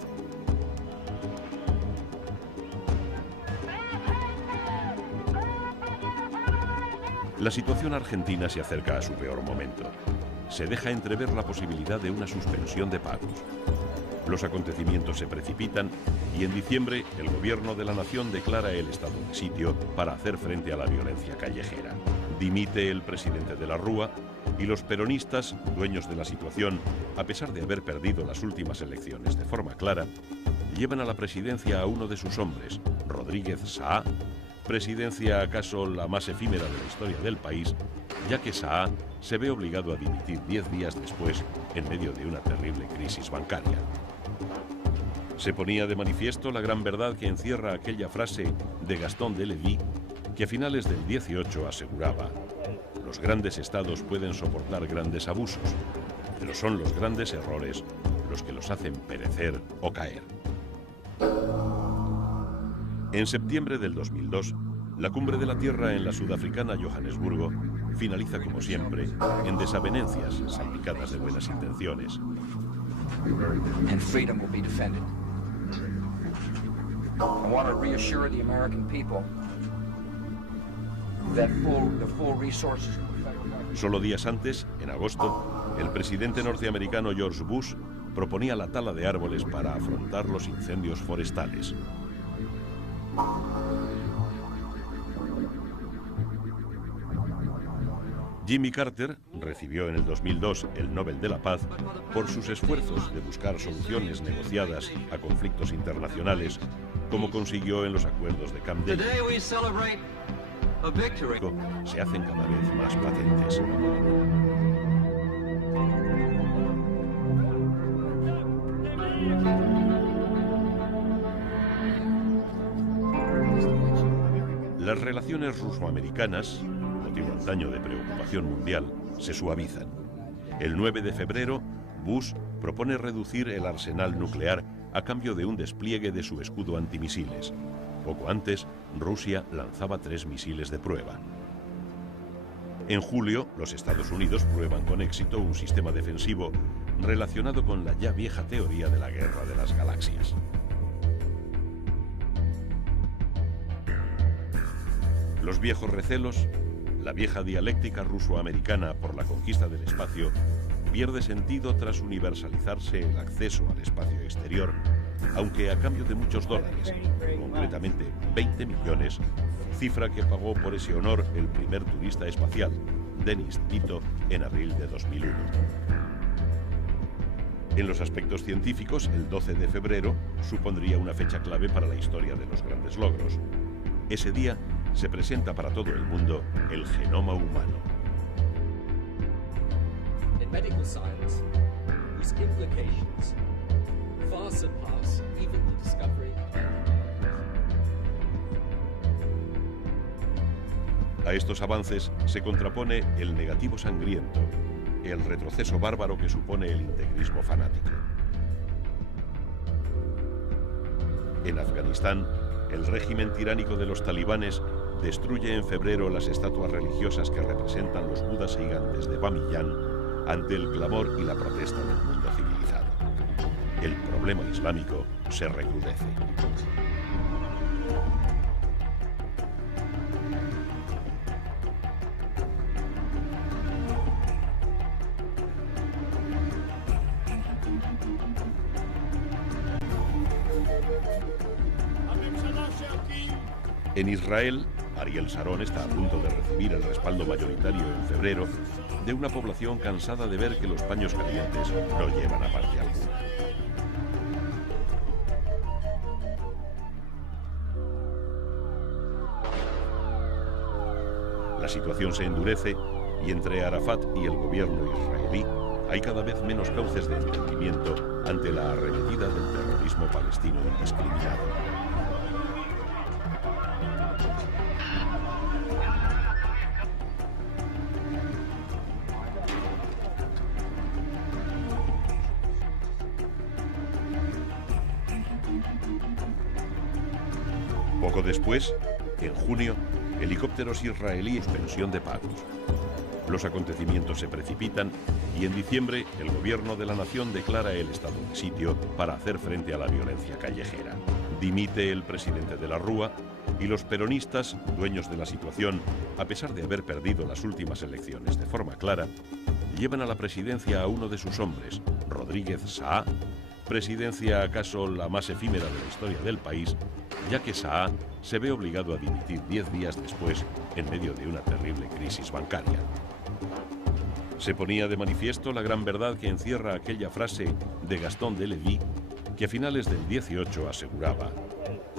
La situación argentina se acerca a su peor momento. Se deja entrever la posibilidad de una suspensión de pagos. Los acontecimientos se precipitan y en diciembre el gobierno de la nación declara el estado de sitio para hacer frente a la violencia callejera. Dimite el presidente de la Rúa y los peronistas, dueños de la situación, a pesar de haber perdido las últimas elecciones de forma clara, llevan a la presidencia a uno de sus hombres, Rodríguez Saá, presidencia acaso la más efímera de la historia del país, ya que Saá se ve obligado a dimitir 10 días después en medio de una terrible crisis bancaria. Se ponía de manifiesto la gran verdad que encierra aquella frase de Gastón de Levis, que a finales del 18 aseguraba: los grandes estados pueden soportar grandes abusos, pero son los grandes errores los que los hacen perecer o caer. En septiembre del 2002, la Cumbre de la Tierra en la sudafricana Johannesburgo finaliza como siempre en desavenencias salpicadas de buenas intenciones. And freedom will be defended. I want to reassure the American people that the full resources. Solo días antes, en agosto, el presidente norteamericano George Bush proponía la tala de árboles para afrontar los incendios forestales. Jimmy Carter recibió en el 2002 el Nobel de la Paz por sus esfuerzos de buscar soluciones negociadas a conflictos internacionales, como consiguió en los acuerdos de Camp David. Se hacen cada vez más patentes. Las relaciones ruso-americanas, motivo antaño de preocupación mundial, se suavizan. El 9 de febrero, Bush propone reducir el arsenal nuclear a cambio de un despliegue de su escudo antimisiles. Poco antes, Rusia lanzaba 3 misiles de prueba. En julio, los Estados Unidos prueban con éxito un sistema defensivo relacionado con la ya vieja teoría de la guerra de las galaxias. Los viejos recelos, la vieja dialéctica ruso-americana por la conquista del espacio, pierde sentido tras universalizarse el acceso al espacio exterior, aunque a cambio de muchos dólares, concretamente 20 millones, cifra que pagó por ese honor el primer turista espacial, Denis Tito, en abril de 2001. En los aspectos científicos, el 12 de febrero supondría una fecha clave para la historia de los grandes logros. Ese día se presenta para todo el mundo el genoma humano. In medical science, whose implications far surpass even the discovery. A estos avances se contrapone el negativo sangriento, el retroceso bárbaro que supone el integrismo fanático. En Afganistán, el régimen tiránico de los talibanes destruye en febrero las estatuas religiosas que representan los budas gigantes de Bamiyan ante el clamor y la protesta del mundo civilizado. El problema islámico se recrudece. En Israel, Ariel Sharon está a punto de recibir el respaldo mayoritario en febrero de una población cansada de ver que los paños calientes no llevan a parte alguna. La situación se endurece y entre Arafat y el gobierno israelí hay cada vez menos cauces de entendimiento ante la arremetida del terrorismo palestino indiscriminado. Poco después, en junio, helicópteros israelíes suspensión de pagos. Los acontecimientos se precipitan y en diciembre el gobierno de la nación declara el estado de sitio para hacer frente a la violencia callejera. Dimite el presidente de la Rúa y los peronistas, dueños de la situación, a pesar de haber perdido las últimas elecciones de forma clara, llevan a la presidencia a uno de sus hombres, Rodríguez Saá, presidencia acaso la más efímera de la historia del país, ya que Saá se ve obligado a dimitir 10 días después en medio de una terrible crisis bancaria. Se ponía de manifiesto la gran verdad que encierra aquella frase de Gastón de Levis, que a finales del 18 aseguraba: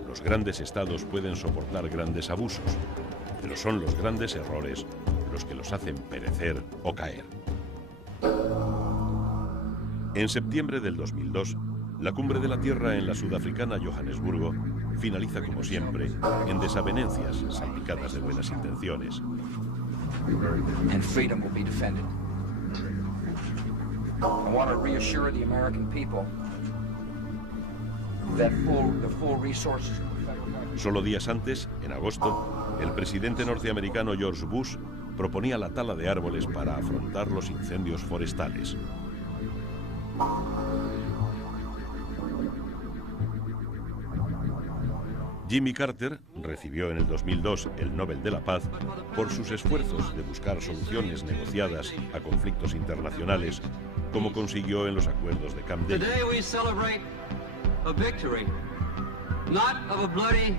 los grandes estados pueden soportar grandes abusos, pero son los grandes errores los que los hacen perecer o caer. En septiembre del 2002, la Cumbre de la Tierra en la sudafricana Johannesburgo finaliza como siempre en desavenencias salpicadas de buenas intenciones. And freedom will be defended. I want to reassure the American people that the full resources. Solo días antes, en agosto, el presidente norteamericano George Bush proponía la tala de árboles para afrontar los incendios forestales. Jimmy Carter recibió en el 2002 el Nobel de la Paz por sus esfuerzos de buscar soluciones negociadas a conflictos internacionales, como consiguió en los acuerdos de Camp David. Today we celebrate a victory, not of a bloody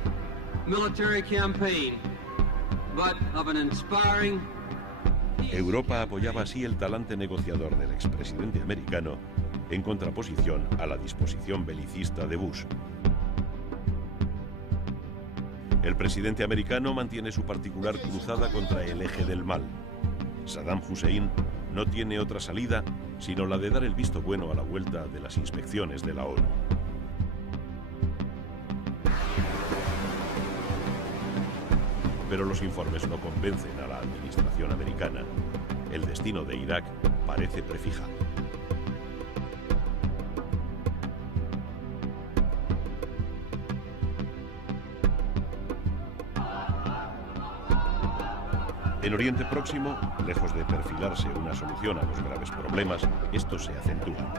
military campaign, but of an inspiring peace. Europa apoyaba así el talante negociador del expresidente americano en contraposición a la disposición belicista de Bush. El presidente americano mantiene su particular cruzada contra el eje del mal. Saddam Hussein no tiene otra salida sino la de dar el visto bueno a la vuelta de las inspecciones de la ONU. Pero los informes no convencen a la administración americana. El destino de Irak parece prefijado. En Oriente Próximo, lejos de perfilarse una solución a los graves problemas, estos se acentúan.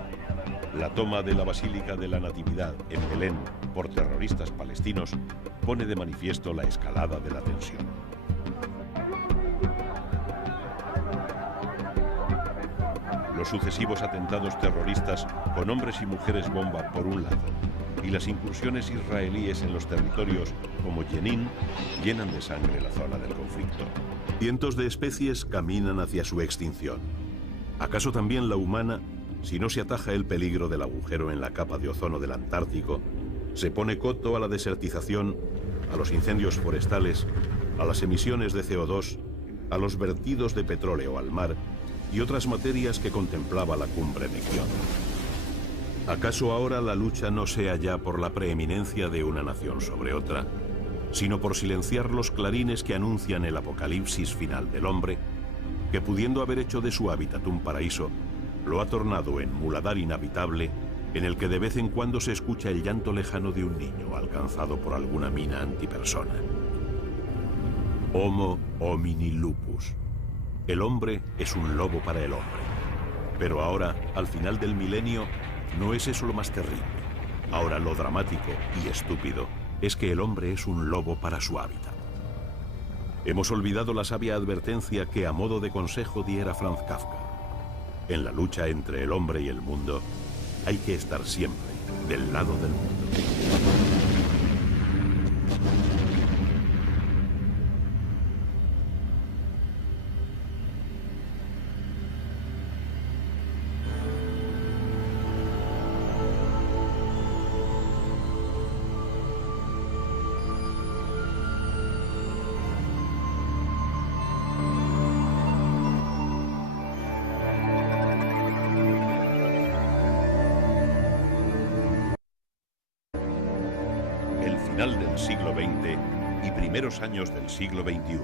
La toma de la Basílica de la Natividad en Belén por terroristas palestinos pone de manifiesto la escalada de la tensión. Los sucesivos atentados terroristas con hombres y mujeres bomba por un lado y las incursiones israelíes en los territorios como Jenin llenan de sangre la zona del conflicto. Cientos de especies caminan hacia su extinción. ¿Acaso también la humana, si no se ataja el peligro del agujero en la capa de ozono del Antártico, se pone coto a la desertización, a los incendios forestales, a las emisiones de CO2, a los vertidos de petróleo al mar y otras materias que contemplaba la cumbre de Kioto? ¿Acaso ahora la lucha no sea ya por la preeminencia de una nación sobre otra, sino por silenciar los clarines que anuncian el apocalipsis final del hombre, que pudiendo haber hecho de su hábitat un paraíso, lo ha tornado en muladar inhabitable, en el que de vez en cuando se escucha el llanto lejano de un niño alcanzado por alguna mina antipersona? Homo homini lupus. El hombre es un lobo para el hombre. Pero ahora, al final del milenio, no es eso lo más terrible. Ahora lo dramático y estúpido es que el hombre es un lobo para su hábitat. Hemos olvidado la sabia advertencia que a modo de consejo diera Franz Kafka. En la lucha entre el hombre y el mundo, hay que estar siempre del lado del mundo. Final del siglo XX y primeros años del siglo XXI.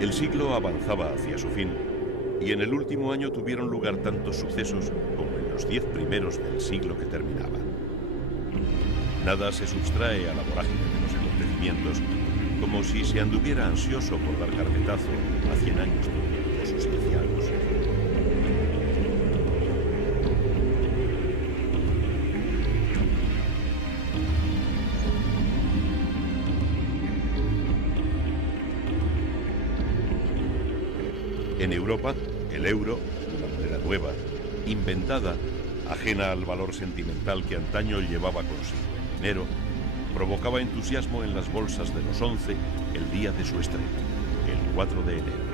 El siglo avanzaba hacia su fin y en el último año tuvieron lugar tantos sucesos como en los 10 primeros del siglo que terminaba. Nada se sustrae a la vorágine de los acontecimientos, como si se anduviera ansioso por dar carpetazo a 100 años tormentosos y aciagos. En Europa, el euro, una moneda nueva, inventada, ajena al valor sentimental que antaño llevaba consigo el dinero, provocaba entusiasmo en las bolsas de los 11 el día de su estreno, el 4 de enero.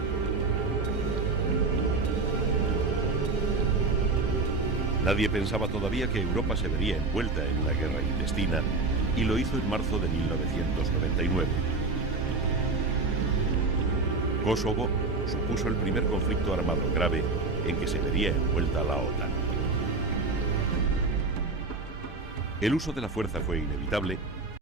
Nadie pensaba todavía que Europa se vería envuelta en una guerra intestina y lo hizo en marzo de 1999. Kosovo supuso el primer conflicto armado grave en que se vería envuelta la OTAN. El uso de la fuerza fue inevitable